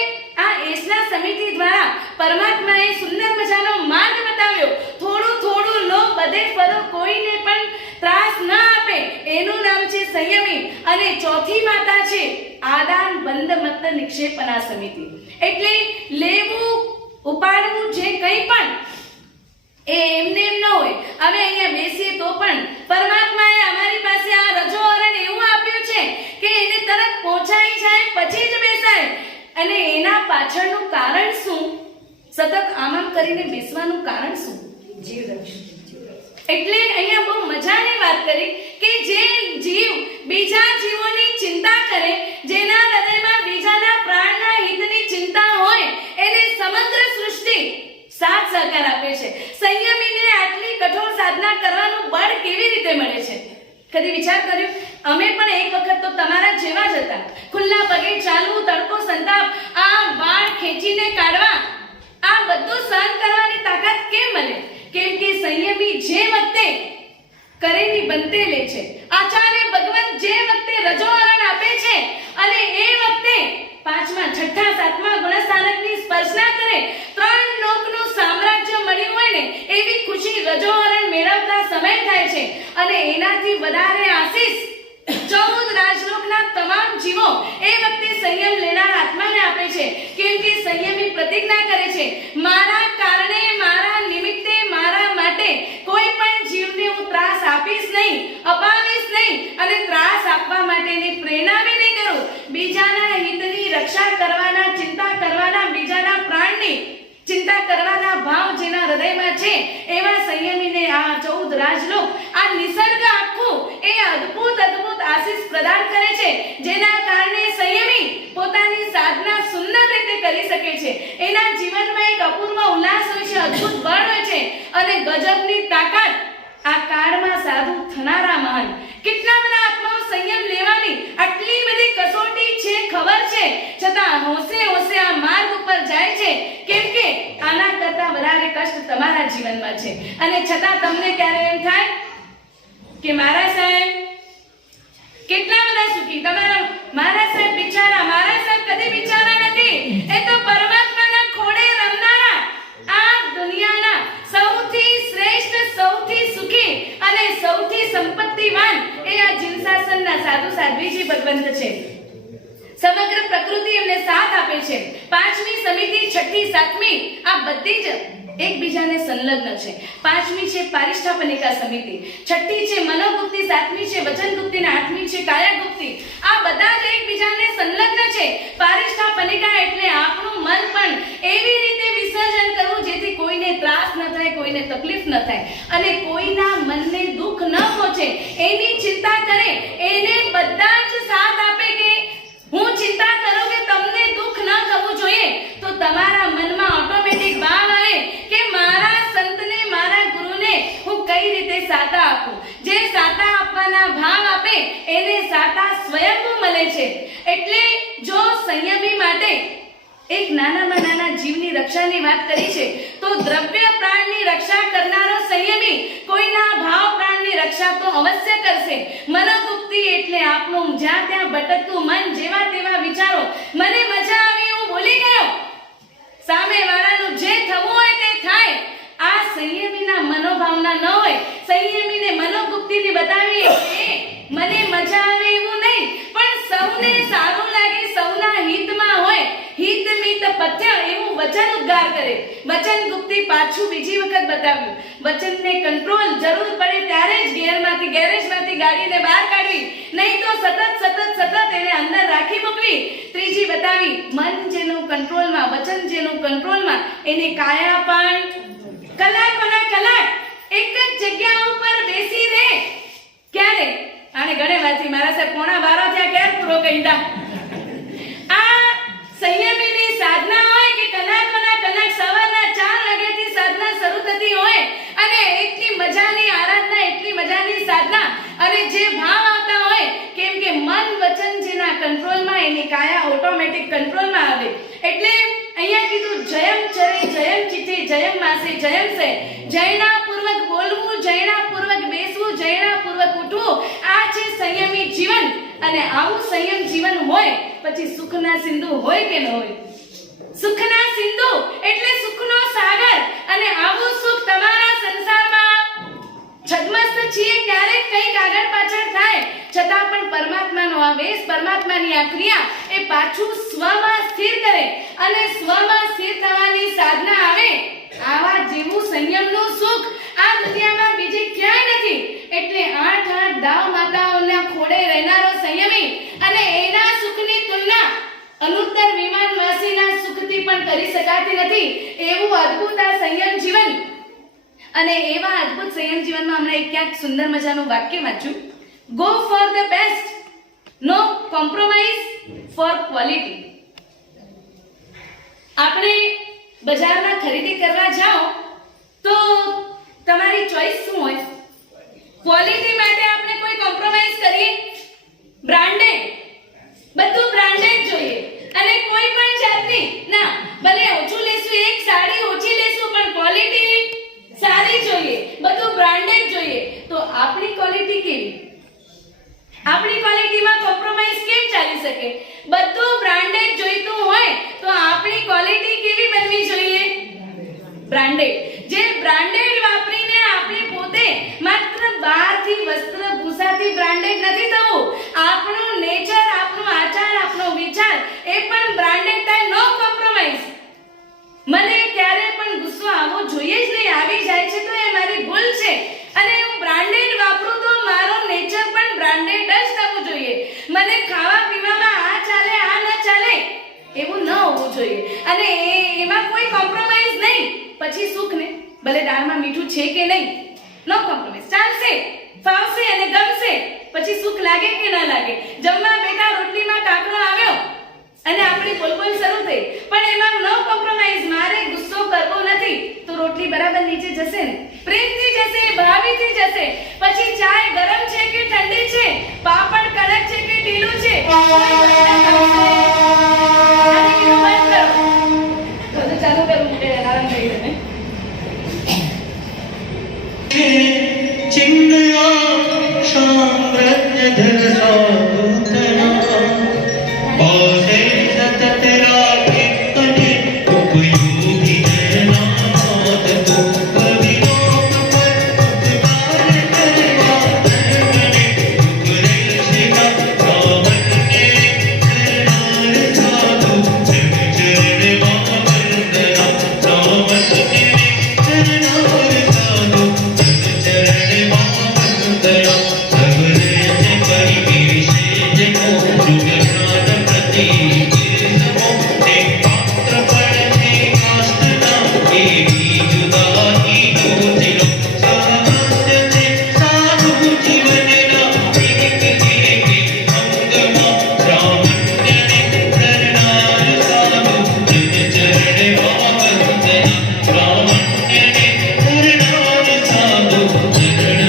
આ એસના સમિતિ દ્વારા પરમાત્માએ સુંદર મજાનો માર્ગ બતાવ્યો. થોડું થોડું લો, બધે ફરો, કોઈને પણ ત્રાસ ન આપે. એનું નામ છે સંયમી. અને ચોથી માતા છે આદાન બંધ મત નિક્ષેપના સમિતિ. એટલે લેવું ઉપાડવું જે કંઈ પણ એ એમને એમ ન હોય. હવે અહીંયા બેસીએ તો પણ પરમાત્માએ અમારી પાસે આ રજો અરણ એવું આપ્યું છે કે એને તરત પહોંચાઈ જાય પછી જ બેસાય. અને એના પાછળનું કારણ શું? સતત આમ કરીને બેસવાનું કારણ શું? એટલે અહીંયા બહુ મજાની વાત કરી કે જે જીવ બીજા જીવોની ચિંતા કરે, જેના હૃદયમાં બીજાના પ્રાણના હિતની ચિંતા હોય એને સમગ્ર સૃષ્ટિ સાથ સહકાર આપે છે. સંયમીને આટલી કઠોર સાધના કરવાનું બળ કેવી રીતે મળે છે? કદી વિચાર કર્યો? અમે પણ એક વખત તો તમારા જેવા જ હતા. ખુલ્લા પગે ચાલવું, તડકો સંતાપ, આ વાળ ખેંચીને કાઢવા, આ બધું સહન કરવાની તાકાત કેમ મળે? કેમ કે સંયમી જે વખતે કરેની બંતે લે છે. આચાર્ય ભગવત જે વખતે રજો હરણ આપે છે અને એ વખતે 5મા 6ઠા 7મા ગુણસ્થાનકની સ્પર્શના કરે, 3 લોકનું સામ્રાજ્ય મળ્યું હોય ને એવી ખુશી રજો હરણ મેળવતા સમય થાય છે. અને એનાથી વધારે આશીષ 14 રાજલોકના તમામ જીવો એ વખતે સંયમ લેનાર આત્માને આપે છે. કેમ કે સંયમી પ્રતિજ્ઞા કરે છે, મારા કારણે, મારા નિમિત્તે, મારા માટે કોઈ પણ જીવને હું ત્રાસ આપીશ નહીં, અપાવીશ નહીં અને ત્રાસ આપવા માટેની પ્રેરણા બી નહીં કરું. બીજાના હિતની રક્ષા કરવાના, ચિંતા કરવાના, બીજાના પ્રાણની ચિંતા કરવાના ભાવ જેના હૃદયમાં છે એવા સંયમીને આ 14 રાજલોક, આ નિસર્ગ આખું એ અદ્ભુત આશીષ પ્રદાન કરે છે. જેના કારણે સંયમી પોતાની સાધના સુંદર રીતે કરી શકે છે. એના જીવનમાં એક અપૂર્વ ઉલ્લાસ હોય છે, અદ્ભુત બળ હોય છે અને ગજબની તાકાત આ કાળમાં સાધુ થનારા મહાન. કેટલા બધા આત્માઓ સંયમ લેવાની આટલી બધી કસોટી છે, ખબર છે, છતાં હોંશે હોંશે આ માર્ગ ઉપર જાય છે, કેમ કે આના કરતા વધારે કષ્ટ તમારા જીવનમાં છે. અને છતાં તમને ક્યારે એમ થાય કે મારા સાહેબ કેટલા બધા સુખી, તમારા મારા સાહેબ બિચારા, મારા સાહેબ કદી બિચારા નથી, એ તો પરમાત્માના ખોડે રમનારા, આ દુનિયાના સૌથી શ્રેષ્ઠ, સૌથી સુખી અને સૌથી સંપત્તિવાન એ આ જીનસાસનના સાધુ સાધ્વીજી ભગવંત છે. સમગ્ર પ્રકૃતિ એમને સાથ આપે છે. પાંચમી સમિતિ, છઠ્ઠી, સાતમી આ બધી જ એકબીજાને સંલગ્ન છે. પાંચમી છે પારિષ્ઠાપનિકા સમિતિ, છઠ્ઠી છે મનોગુપ્તિ, સાતમી છે વચનગુપ્તિ અને આઠમી છે કાયાગુપ્તિ. આ બધા જ એકબીજાને સંલગ્ન છે. પારિષ્ઠાપનિકા એટલે આપણું મન પણ એવી રીતે વિસર્જન કરવું જેથી કોઈને ત્રાસ ન થાય, કોઈને તકલીફ ન થાય અને કોઈના મનને દુઃખ ન પહોંચે એની ચિંતા કરે. એને બધા જ સાથ આપે કે હું ચિંતા કરું કે તમને દુઃખ ન થવું જોઈએ, તો તમારા મનમાં ઓટોમેટિક ભાવ આવે કે મારા સંતને, મારા ગુરુને હું કઈ રીતે સાતા આપું. જે સાતા આપવાના ભાવ આપે એને સાતા સ્વયંભૂ મળે છે. એટલે જો સંયમી માટે એક નાનામાં નાના જીવની રક્ષાની વાત કરી છે, તો દ્રવ્ય પ્રાણની રક્ષા કરનારો સંયમી કોઈના ભાવ પ્રાણની રક્ષા તો અવશ્ય કરશે. મનોગુપ્તિ એટલે આપણું જ્યાં ત્યાં ભટકતું મન, જેવા તેવા વિચારો, મને મજા આવી હું બોલી ગયો, સામે વાળાનું જે થવું હોય તે થાય. આ સંયમીના મનોભાવના ન હોય. સંયમીને મનોગુપ્તિથી બતાવી કે મને મજા આવે એવું નહીં, પણ સૌને સારું લાગે, સૌના હિતમાં હોય, હિત મિત પથ્ય એવું વચન ઉદ્ગાર કરે. વચન ગુપ્તિ પાછું બીજી વખત બતાવ્યું. વચનને કંટ્રોલ જરૂર પડે ત્યારે જ ગેરેજમાંથી ગાડીને બહાર કાઢવી, નહીં તો સતત એને અંદર રાખી મૂકવી. ત્રીજી બતાવી મન જેનું કંટ્રોલમાં, વચન જેનું કંટ્રોલમાં, એને કાયાપાન કલાકોના કલાક એક જ જગ્યા ઉપર બેસી રહે. ક્યારે આને ઘણેવાથી મારા સાહેબ 11:15 થયા ક્યારે પૂરો કહીદા. આ સંયમીની સાધના હોય કે કલાકોના કલાક સવારના 4 વાગ્યાથી સાધના શરૂ થતી હોય અને એટલી મજાની આરાધના, એટલી મજાની સાધના અને જે ભાવ આવતા હોય, કેમ કે મન વચન જેના કંટ્રોલમાં, એની કાયા ઓટોમેટિક કંટ્રોલમાં આવે. એટલે અહીંયા કીધું જયમ ચરે જયમ ચિતે જયમ માસે જયમ સે, જયના પૂર્વક બોલવું, જયના પૂર્વક બેસવું, જયના પૂર્વક ઉઠવું, આ છે સંયમી જીવન. અને આવું સંયમ જીવન હોય પછી સુખના સિંધુ હોય કે ન હોય. સુખના સિંધુ એટલે સુખનો સાગર. અને આવું સુખ તમારા સંસારમાં છદ્મસ્ત છીએ ત્યારે કંઈક આગળ પાછળ થાય, છતાં પણ પરમાત્માનો આવેશ, પરમાત્માની આ ક્રિયા એ પાછું સ્વમાં સ્થિર કરે અને સ્વમાં સ્થિર થવાની સાધના આવે. આવા જેવું સંયમનું સુખ આ દુનિયામાં બીજે ક્યાંય નથી. એટલે 8 દાવ માતાઓના ખોડે રહેનારો સંયમી અને એના સુખની તુલના અનુત્તર વિમાનવાસીના સુખથી પણ કરી શકાતી નથી. એવું અદ્ભુત આ સંયમ જીવન. અને એવા અદ્ભુત સંયમ જીવનમાં હમણાં એક ક્યાંક સુંદર મજાનું વાક્ય વાંચ્યું, go for the best, no compromise for quality. આપણે બજારમાં ખરીદી કરવા જાઓ તો તમારી ચોઈસ શું હોય? ક્વોલિટી માટે આપણે કોઈ કોમ્પ્રોમાઇઝ કરીએ? બ્રાન્ડેડ, બધું બ્રાન્ડેડ જોઈએ અને કોઈ પણ જાતની ના, ભલે ઓછું લેશું, એક સાડી ઓછી લેશું પણ ક્વોલિટી સારી જોઈએ, બધું બ્રાન્ડેડ જોઈએ. તો આપણી ક્વોલિટી કેવી? આપણી ક્વોલિટીમાં કોમ્પ્રોમાઇઝ કેમ ચાલી શકે? બધું બ્રાન્ડેડ જોઈતું હોય તો આપણી ક્વોલિટી કેવી બનવી જોઈએ? બ્રાન્ડેડ. જે બ્રાન્ડેડ વાપરીને આપણે પોતે માત્ર બહારથી વસ્ત્ર ભૂષાથી બ્રાન્ડેડ નથી થવું. આપણું નેચર, આપણો આચાર, આપણો વિચાર એ પણ બ્રાન્ડેડ થાય. No compromise. મને ક્યારે પણ ગુસ્સો આવવો જોઈએ જ નહીં, આવી જાય છે તો એ મારી ભૂલ છે અને હું બ્રાન્ડેડ વાપરું તો મારો નેચર પણ બ્રાન્ડેડ જ થવું જોઈએ. મને ખાવા પીવામાં આ ચાલે, આ ન ચાલે એવું ન હોવું જોઈએ. અને એમાં કોઈ કોમ્પ્રોમાઇઝ નહીં. પછી સુખ ને ભલે દાળમાં મીઠું છે કે નહીં, નો કોમ્પ્રોમાઇઝ, ચાલશે, ફાવશે અને ગમશે. પછી સુખ લાગે કે ન લાગે. જમવા બેઠા, રોટલીમાં કાકરો આવ્યો અને આપણી બોલબોલ શરૂ થઈ, પણ એમાં નો કોમ્પ્રોમાઇઝ. મારે ગુસ્સો કરવો નથી તો રોટલી બરાબર નીચે જશે ને, પ્રેમથી જશે, ભાવીથી જશે. પછી ચાય ગરમ છે કે ઠંડી છે, પાપડ કડક છે કે ઢીલું છે, કોઈ બદલાવ આવશે. આને કીધું બંધ કરો. બધું ચાલુ કરું એટલે આરામ થઈ જશે. चिन्मया साम्राज्य साधुतना पासे सतत राखे अने उपयोगी जनानाथ तो अविलोक पर उपकार करवा धर्मने उपदेशिका सामन्य करनार साधु जन चरण वंदना सामन्य करनार साधु जन चरण वंदना सबने परिवेशे जनो जुगनाथ प्रति समो ते पात्र पड़े काष्ठना एवी जुदाई नोचिलो सामस्य ते साधु जीवनना एक अंगमा ब्राह्मण्य ने करनार साधु जन चरण वंदना ब्राह्मण्य ने करनार साधु चरण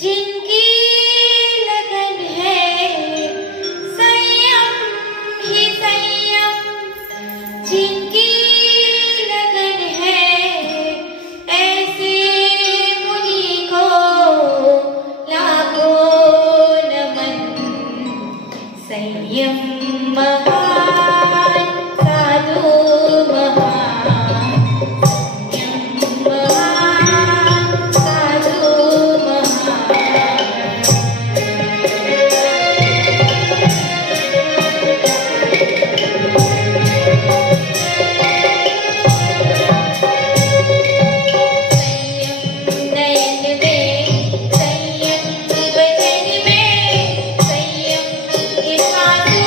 जिनकी लगन है संयम ही संयम, जिनकी लगन है ऐसे मुनि को लाखों नमन. संयम महान साधु महान, संयम महान साधु महान. संयम नयन में, संयम वचन में, संयम साधु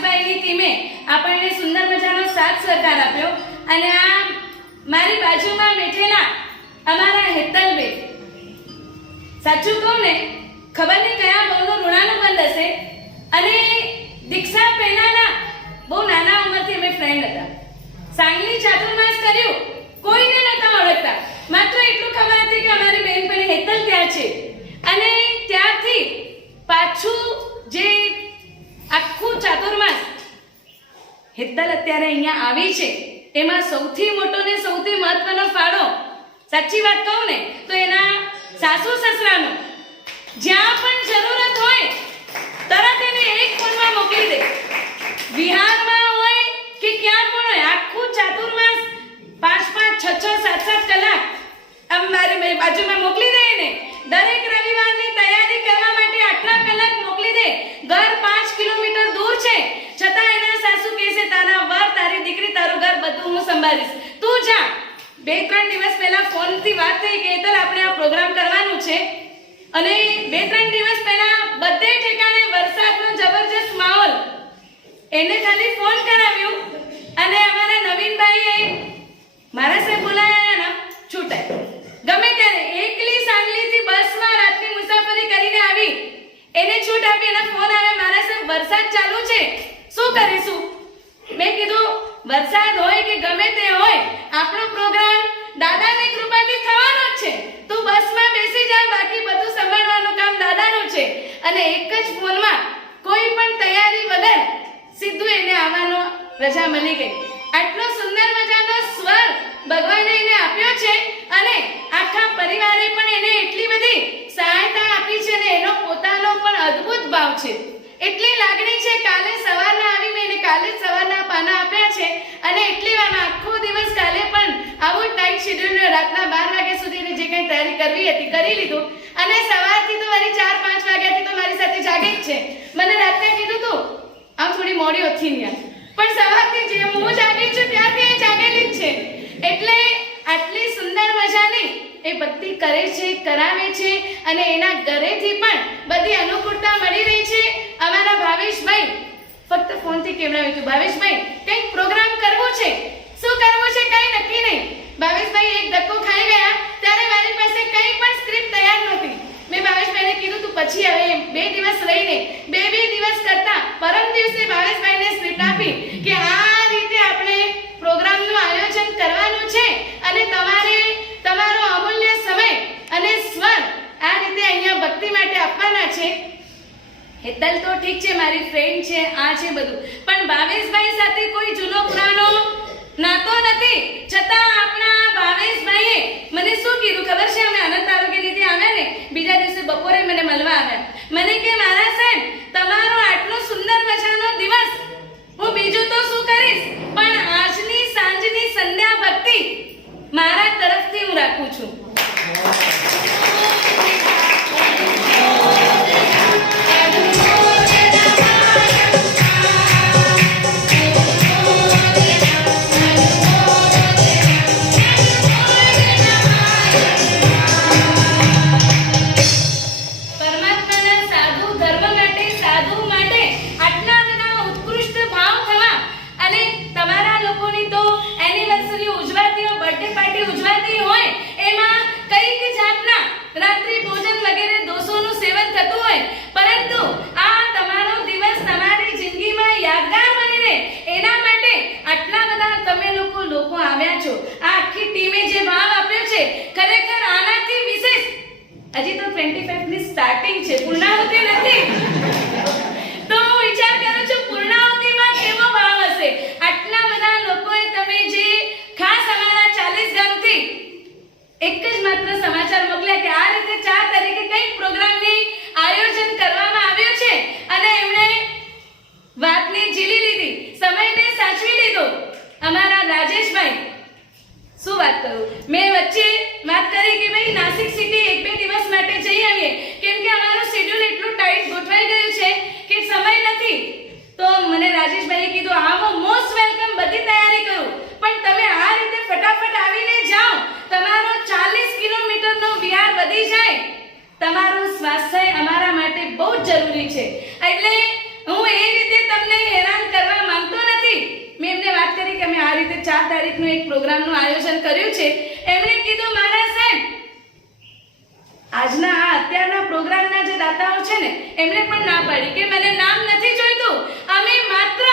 ભાવેશભાઈની ટીમે આપણને સુંદર મજાનો સાથ સહકાર આપ્યો અને આ મારી બાજુમાં બેઠેલા અમારા હેતલબેન, સાચું કહું ને ખબર નહીં કયા બહુનું ઋણાનુબંધ હશે અને દીક્ષા પહેલાના બહુ નાના ઉંમરથી અમે ફ્રેન્ડ હતા. સાંગલી ચાતુર્માસ કર્યું, કોઈને નતા ઓળખતા, માત્ર એટલું ખબર હતી કે અમારી બેનપણી હેતલ ત્યાં છે અને ત્યારથી પાછું જે આખું ચાતુર્માસ હેતલ અત્યારે અહીંયા આવી છે એમાં સૌથી મોટો ને સૌથી મહત્વનો ફાળો, સાચી વાત કહું ને તો એના સાસુ સસરાનો. જ્યાં પણ જરૂરત હોય તરત એને એક ફોનમાં મોકલી દે, બિહારમાં હોય કે ક્યાં પણ હોય, આખું ચાતુર્માસ 5-5, 6-6, 7-7 કલાક અમારી બાજુમાં મોકલી દે એને. દરેક રવિવારની તૈયારી કરવા માટે આટલા કલાક મોકલી દે. ઘર 5 કિલોમીટર દૂર છે છતાં એના સાસુ કહે છે તારા વર, તારી દીકરી, તારું ઘર બધું હું સંભાળીશ, તું જા. 2-3 દિવસ પહેલા ફોનથી વાત થઈ કે હેતલ આપણે આ પ્રોગ્રામ કરવાનું છે અને 2-3 દિવસ પહેલા બધે ઠેકાણે વરસાદનો જબરજસ્ત માહોલ. એને ખાલી ફોન કરાવ્યો અને અમારા નવીનભાઈએ મારા સાહેબ બોલાયા ના છૂટાય ગમે ત્યારે એકલી સાંગલીથી બસમાં રાતની મુસાફરી કરીને આવી, એને છૂટ આપી. એના ફોન આવે, મારા સાહેબ વરસાદ ચાલુ છે, શું કરીશું? મેં કીધું વરસાદ હોય કે ગમે તે હોય આપણો પ્રોગ્રામ દાદાની કૃપાથી થવાનો જ છે, તું બસમાં બેસી જા, બાકી બધું સંભાળવાનું કામ દાદાનું છે. અને એક જ ફોનમાં કોઈ પણ તૈયારી વગર સીધું એને આવવાનો રજા મળી ગઈ. આટલો સુંદર મજાનો સ્વર ભગવાને એને આપ્યો છે અને આખા પરિવારે પણ એને એટલી બધી સહાયતા આપી છે અને એનો પોતાનો પણ અદ્ભુત ભાવ છે, એટલી લાગણી છે. કાલે સવારના આવીને એને કાલે સવારના પાના આપ્યા છે અને એટલી વારમાં આખો દિવસ કાલે પણ આવું ટાઈટ શેડ્યુલ રાતના 12 વાગ્યા સુધી એને જે કંઈ તૈયારી કરવી હતી કરી લીધું અને સવારથી તો મારી 4-5 વાગ્યાથી તો મારી સાથે જાગે જ છે. મને રાત્રે કીધું તું આમ થોડી મોડી ઓછી નહીં, પણ સવારથી જે હું જાગી છું ત્યારથી એ જાગેલી જ છે. એટલે આટલી સુંદર મજાની એ બધી કરે છે, કરાવે છે અને એના ઘરેથી પણ બધી અનુકૂળતા મળી રહી છે. અમારા ભાવેશભાઈ ફક્ત ફોનથી કેવડાવ્યું હતું, ભાવેશભાઈ કંઈક પ્રોગ્રામ કરવો છે, શું કરવું છે કંઈ નક્કી નહીં. ભાવેશભાઈ એક ધક્કો ખાઈ ગયા ત્યારે મારી પાસે કંઈ પણ સ્ક્રિપ્ટ તૈયાર નહોતી. મેં ભાવેશભાઈને કીધું તું પછી હવે 2 દિવસ રહીને 2 દિવસ કરતા પરમ દિવસે ભાવેશભાઈને સ્ક્રિપ્ટ આપી કે આ રીતે આપણે પ્રોગ્રામનું આયોજન કરવાનું છે અને તમારે તમારો અમૂલ્ય સમય અને સ્વર આ રીતે અહીંયા ભક્તિ માટે આપવાના છે. હેતલ તો ઠીક છે, મારી ફ્રેન્ડ છે, આ છે બધું, પણ ભાવેશભાઈ સાથે કોઈ જૂનો પુરાણો નાતો નથી. છતાં આપણા ભાવેશભાઈએ મને શું કીધું ખબર છે? અમે આનંદ આરોગ્યનિધિ આવ્યા ને બીજા દિવસે બપોરે મને મળવા આવ્યા. મને કે મારા સાહેબ તમારો આટલો સુંદર મજાનો દિવસ હું બીજું તો શું કરીશ, પણ આજની સાંજની સંધ્યા ભક્તિ મારા તરફથી હું રાખું છું. હજી તો 25 ની સ્ટાર્ટિંગ છે, પૂર્ણાહુતિ નથી. તો હું વિચાર કરું છું પૂર્ણાહુતિમાં કેવો ભાવ હશે. આટલા બધા લોકોએ તમે જે ખાસ અમારા 40 ગામથી એક જ માત્ર સમાચાર મોકલ્યા કે આ રીતે 4 તારીખે કંઈક પ્રોગ્રામની આયોજન કરવામાં આવ્યું છે અને એમણે વાતને ઝીલી લીધી, સમયને સાચવી લીધો. અમારા રાજેશભાઈ, શું વાત કરું, મેં વચ્ચે વાત કરી કે ભાઈ નાસિક સિટી 1-2 દિવસ માટે જઈ આવીએ, કેમ કે અમારું શેડ્યુલ એટલું ટાઈટ ગોઠવાઈ ગયું છે કે સમય નથી. તો મને રાજેશભાઈએ કીધું હા હું મોસ્ટ વેલકમ, બધી તૈયારી કરું, પણ તમે આ રીતે ફટાફટ આવીને જાઓ. તમારો 40 કિલોમીટર રીતે 4 તારીખનું એક પ્રોગ્રામનું આયોજન કર્યું છે. એમણે કીધું મારા સાહેબ આજના આ અત્યારના પ્રોગ્રામના જે દાતાઓ છે ને એમણે પણ ના પાડી કે મને નામ નથી જોઈતું, અમે માત્ર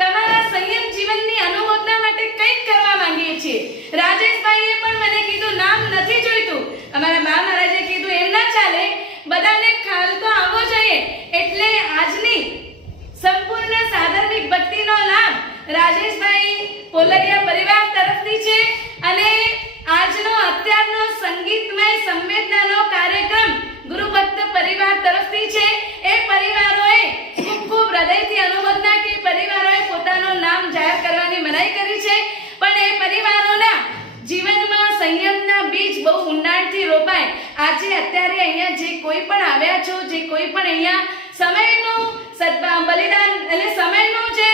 તમારા સંયમ જીવનની અનુમોદના માટે કંઈક કરવા માંગીએ છીએ. રાજેશભાઈએ પણ મને કીધું નામ નથી જોઈતું. અમારા બા મહારાજે કીધું એમ ના ચાલે, બધાને ખ્યાલ તો આવવો જોઈએ. એટલે આજની સંપૂર્ણ સાધર્મિક ભક્તિનો લાભ રાજેશભાઈ પોલરિયા પરિવાર તરફથી છે અને આજનો અત્યારનો સંગીતમય સંવેદનાનો કાર્યક્રમ ગુરુ ભક્ત પરિવાર તરફથી છે. એ પરિવારોએ ખૂબ ખૂબ હૃદયથી અનુમોદના કે પરિવારોએ પોતાનું નામ જાહેર કરવાની મનાઈ કરી છે, પણ એ પરિવારોના જીવનમાં સંયમના બીજ બહુ ઊંડાણથી રોપાય. આજે અત્યારે અહીંયા જે કોઈ પણ આવ્યા છો, જે કોઈ પણ અહીંયા સમયનું બલિદાન એટલે સમયનું જે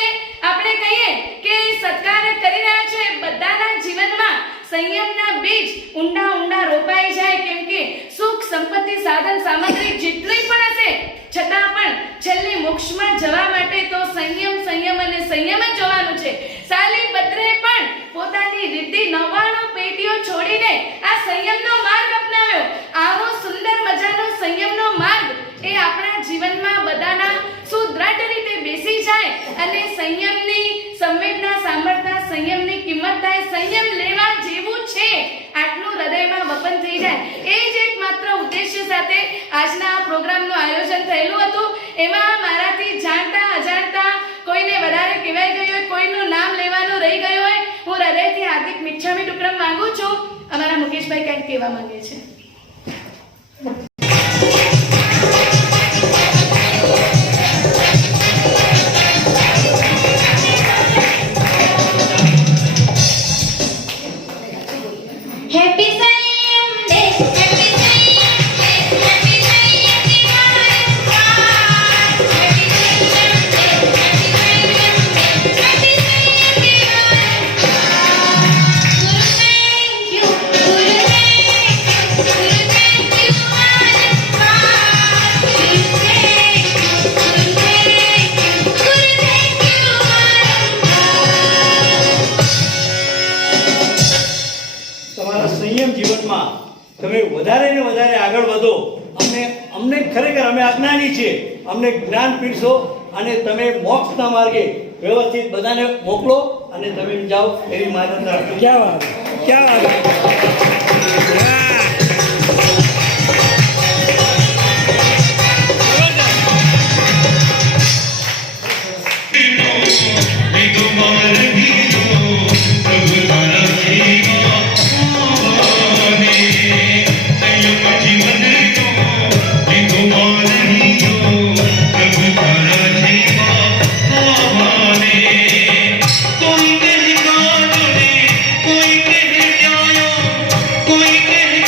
આપણે કહીએ કે સત્કાર કરી રહ્યા છો, એ બધાના જીવનમાં સંયમના બીજ ઊંડા ઊંડા રોપાઈ જાય. કેમ કે સુખ સંપત્તિ સાધન સામગ્રી જેટલી પણ હશે છતાં પણ છેલ્લે મોક્ષમાં જવા માટે તો સંયમ સંયમ અને સંયમ જ જોવાનું છે. સાલી બદ્રે પણ પોતાની રીતિ 99 પેટીઓ છોડીને આ સંયમનો માર્ગ અપનાવ્યો. આવો સુંદર મજાનો સંયમનો માર્ગ એ આપણા જીવનમાં બધાના સુદ્રઢ રીતે બેસી જાય અને સંયમની સંવેદના સાંભળતા સંયમની કિંમત થાય, સંયમ લેવા જેવું છે આટલું હૃદયમાં વપન થઈ જાય. એ જ એક માત્ર ઉદ્દેશ્ય સાથે આજના આ પ્રોગ્રામનું આયોજન થયેલું હતું. એમાં મારાથી જાણતા અજાણતા કોઈને વધારે કહેવાઈ ગયું હોય, કોઈનું નામ લેવાનું રહી ગયું હોય, હું હૃદયથી હાર્દિક મિચ્છામી ડુક્કડમ માંગુ છું. અમારા મુકેશભાઈ કંઈક કહેવા માંગે છે. હેપી સંયમ ડે, હેપી સંયમ ડે, હેપી સંયમ દિવાળી, હેપી સંયમ ડે, હેપી સંયમ ડે, હેપી સંયમ દિવાળી. ગુરુ થેન્ક યુ, ગુરુ થેન્ક યુ, ગુરુ થેન્ક યુ મારા ગુરુ થેન્ક યુ, ગુરુ થેન્ક યુ, ગુરુ થેન્ક યુ તમારા સંયમ જીવનમાં તમે વધારે ને વધારે આગળ વધો. અમને ખરેખર અમે અજ્ઞાની છીએ, અમને જ્ઞાન પીરસો અને તમે મોક્ષના માર્ગે વ્યવસ્થિત બધાને મોકલો અને તમે જાઓ એવી માનતા રાખો. ક્યાં વાત कोई कह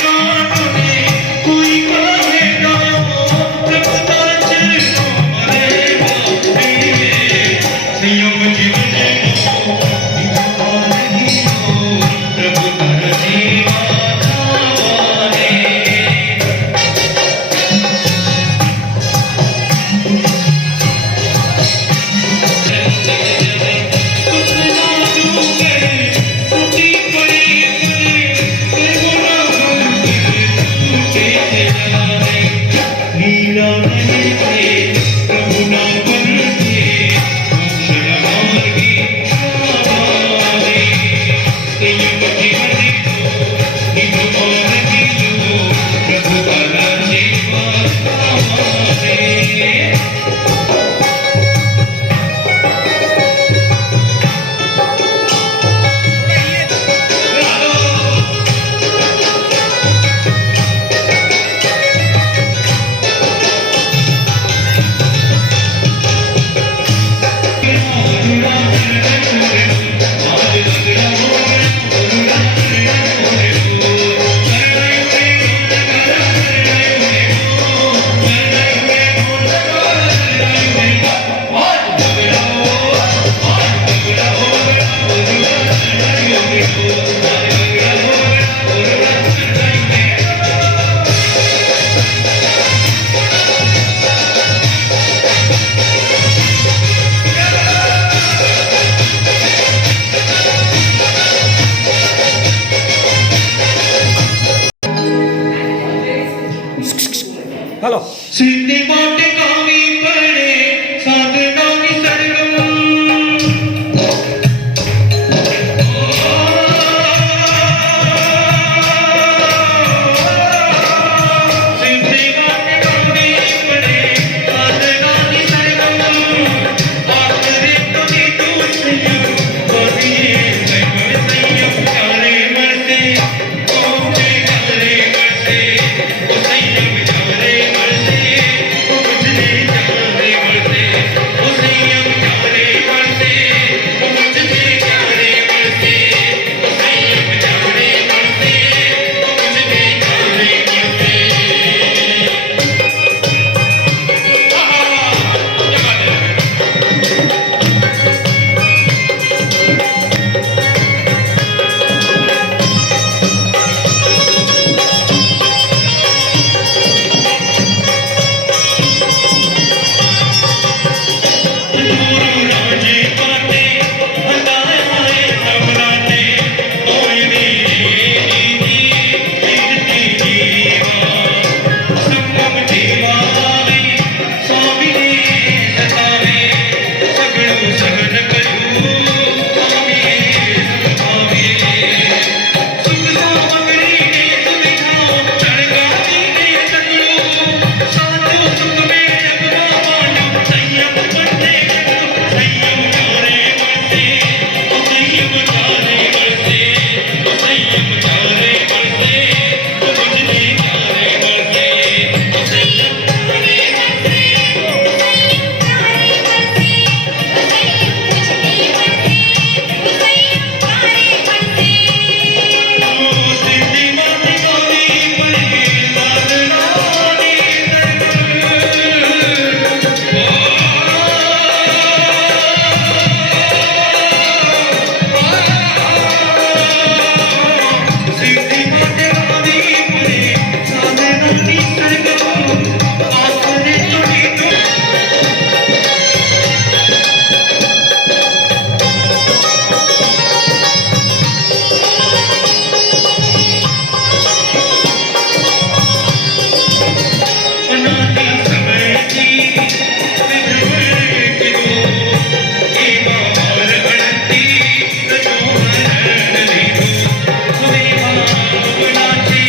હાલો. સિદ્ધિ માટે ગાવી પડે સાધનાની સરગમ સિદ્ધિ માટે ગાવી પડે સાધનાની સરગમ આખરે તો દીધું સંયમ બોલીએ સંયમ ક્યારે મળશે ઓ ક્યારે મળશે ઓ સંયમ ક્યારે મળશે ઓ મુझे ક્યારે મળશે ઓ સંયમ ક્યારે મળશે ઓ મુझे ક્યારે મળશે ઓ સંયમ ક્યારે મળશે ઓ મુझे ક્યારે મળશે ગુરુ રાજી પાતે હદાય સવરાતે ઓયની દીદી કીર્તિ જીવા સંગમ જીવાવે સ્વામીને સતાવે સગળું સહન કર્યું સ્વામીએ સંભાવે સુખ સામગ્રીને સુવિધાઓ ચણગાવીને સગળું સાચો સુખ મેં જગવા માંડ્યું સંયમ બંને સંયમ ક્યારે મળશે ઓ સંયમ ક્યારે મળશે ઓ સંયમ ક્યારે મળશે ઓ મુझे ક્યારે મળશે ઓ સંયમ ક્યારે સિદ્ધિ માટે ગાવી પડે સાધનાની સિદ્ધિ માટે ગાવી પડે સાધનાની સરગમ આખરે તો દીધું અનાદિ સમયથી વિધ્વર કીધું એમાં ઓર ગણતી રજો હરણ લીધું હવે ભાવના છે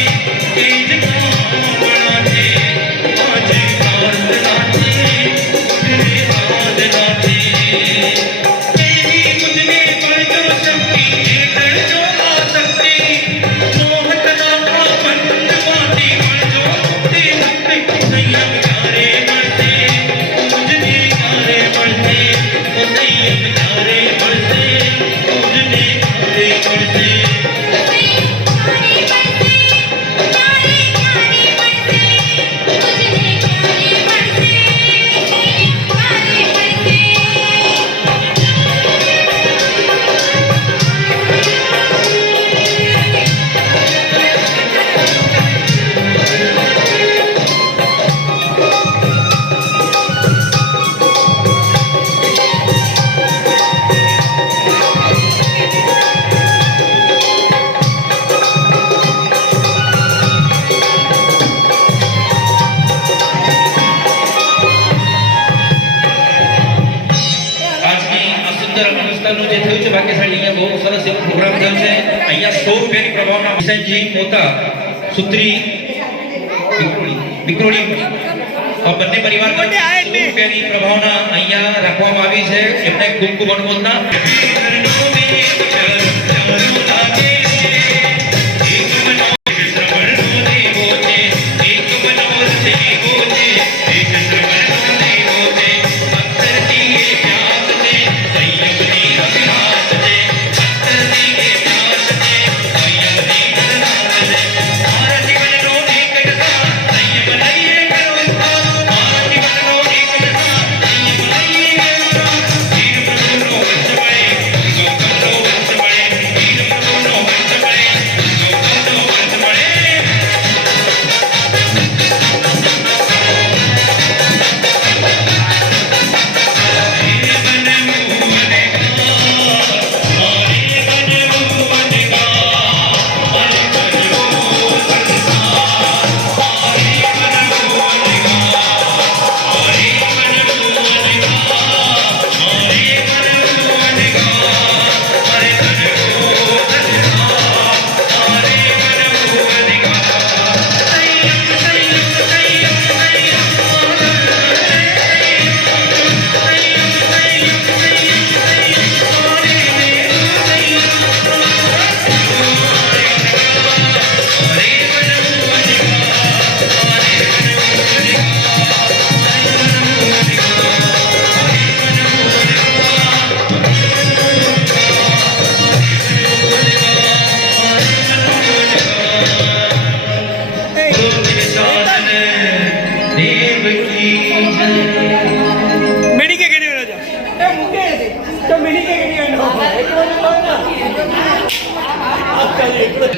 એ જ ભાવના છે આજે પ્રાર્થના છે ઉઠે સાધના છે એની મુझने પડજો શક્તિ એ ડરજો આસક્તિ મોહતના બંધમાંથી મળજો મુક્તિ મુક્તિ સંયમ ક્યારે મળશે ઓ મુझे ક્યારે મળશે ઓ સંયમ ક્યારે મળશે ઓ મુझे ક્યારે મળશે આજની આ સુંદર અનુષ્ઠાનનું જે થયું છે ભાગ્યશાળી અહીંયા બહુ સરસ એવો પ્રોગ્રામ થયો છે અહીંયા 100 રૂપિયાની પ્રભાવના વિસનજી પોતા સુત્રી વિક્રોળી આ બંને પરિવાર 100 રૂપિયાની પ્રભાવના અહીંયા રાખવામાં આવી છે એમને ખૂબ ખૂબ અનુમોદના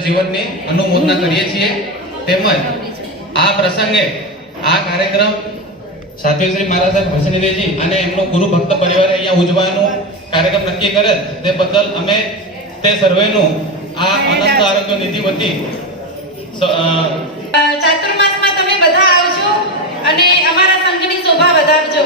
જીવનની અનુમોદના કરીએ છીએ તેમજ આ પ્રસંગે આ કાર્યક્રમ સાધ્વી શ્રી મહારાજ સાહેબ હસનીદેજી અને એમનો ગુરુ ભક્ત પરિવારે અહીંયા ઉજવવાનું કાર્યક્રમ નક્કી કરેલ તે બદલ અમે તે સર્વેનું આ અનંત આરોગ્ય નિધિ વતી ચાતુર્માસમાં તમે બધા આવજો અને અમારા સંઘની શોભા વધારજો.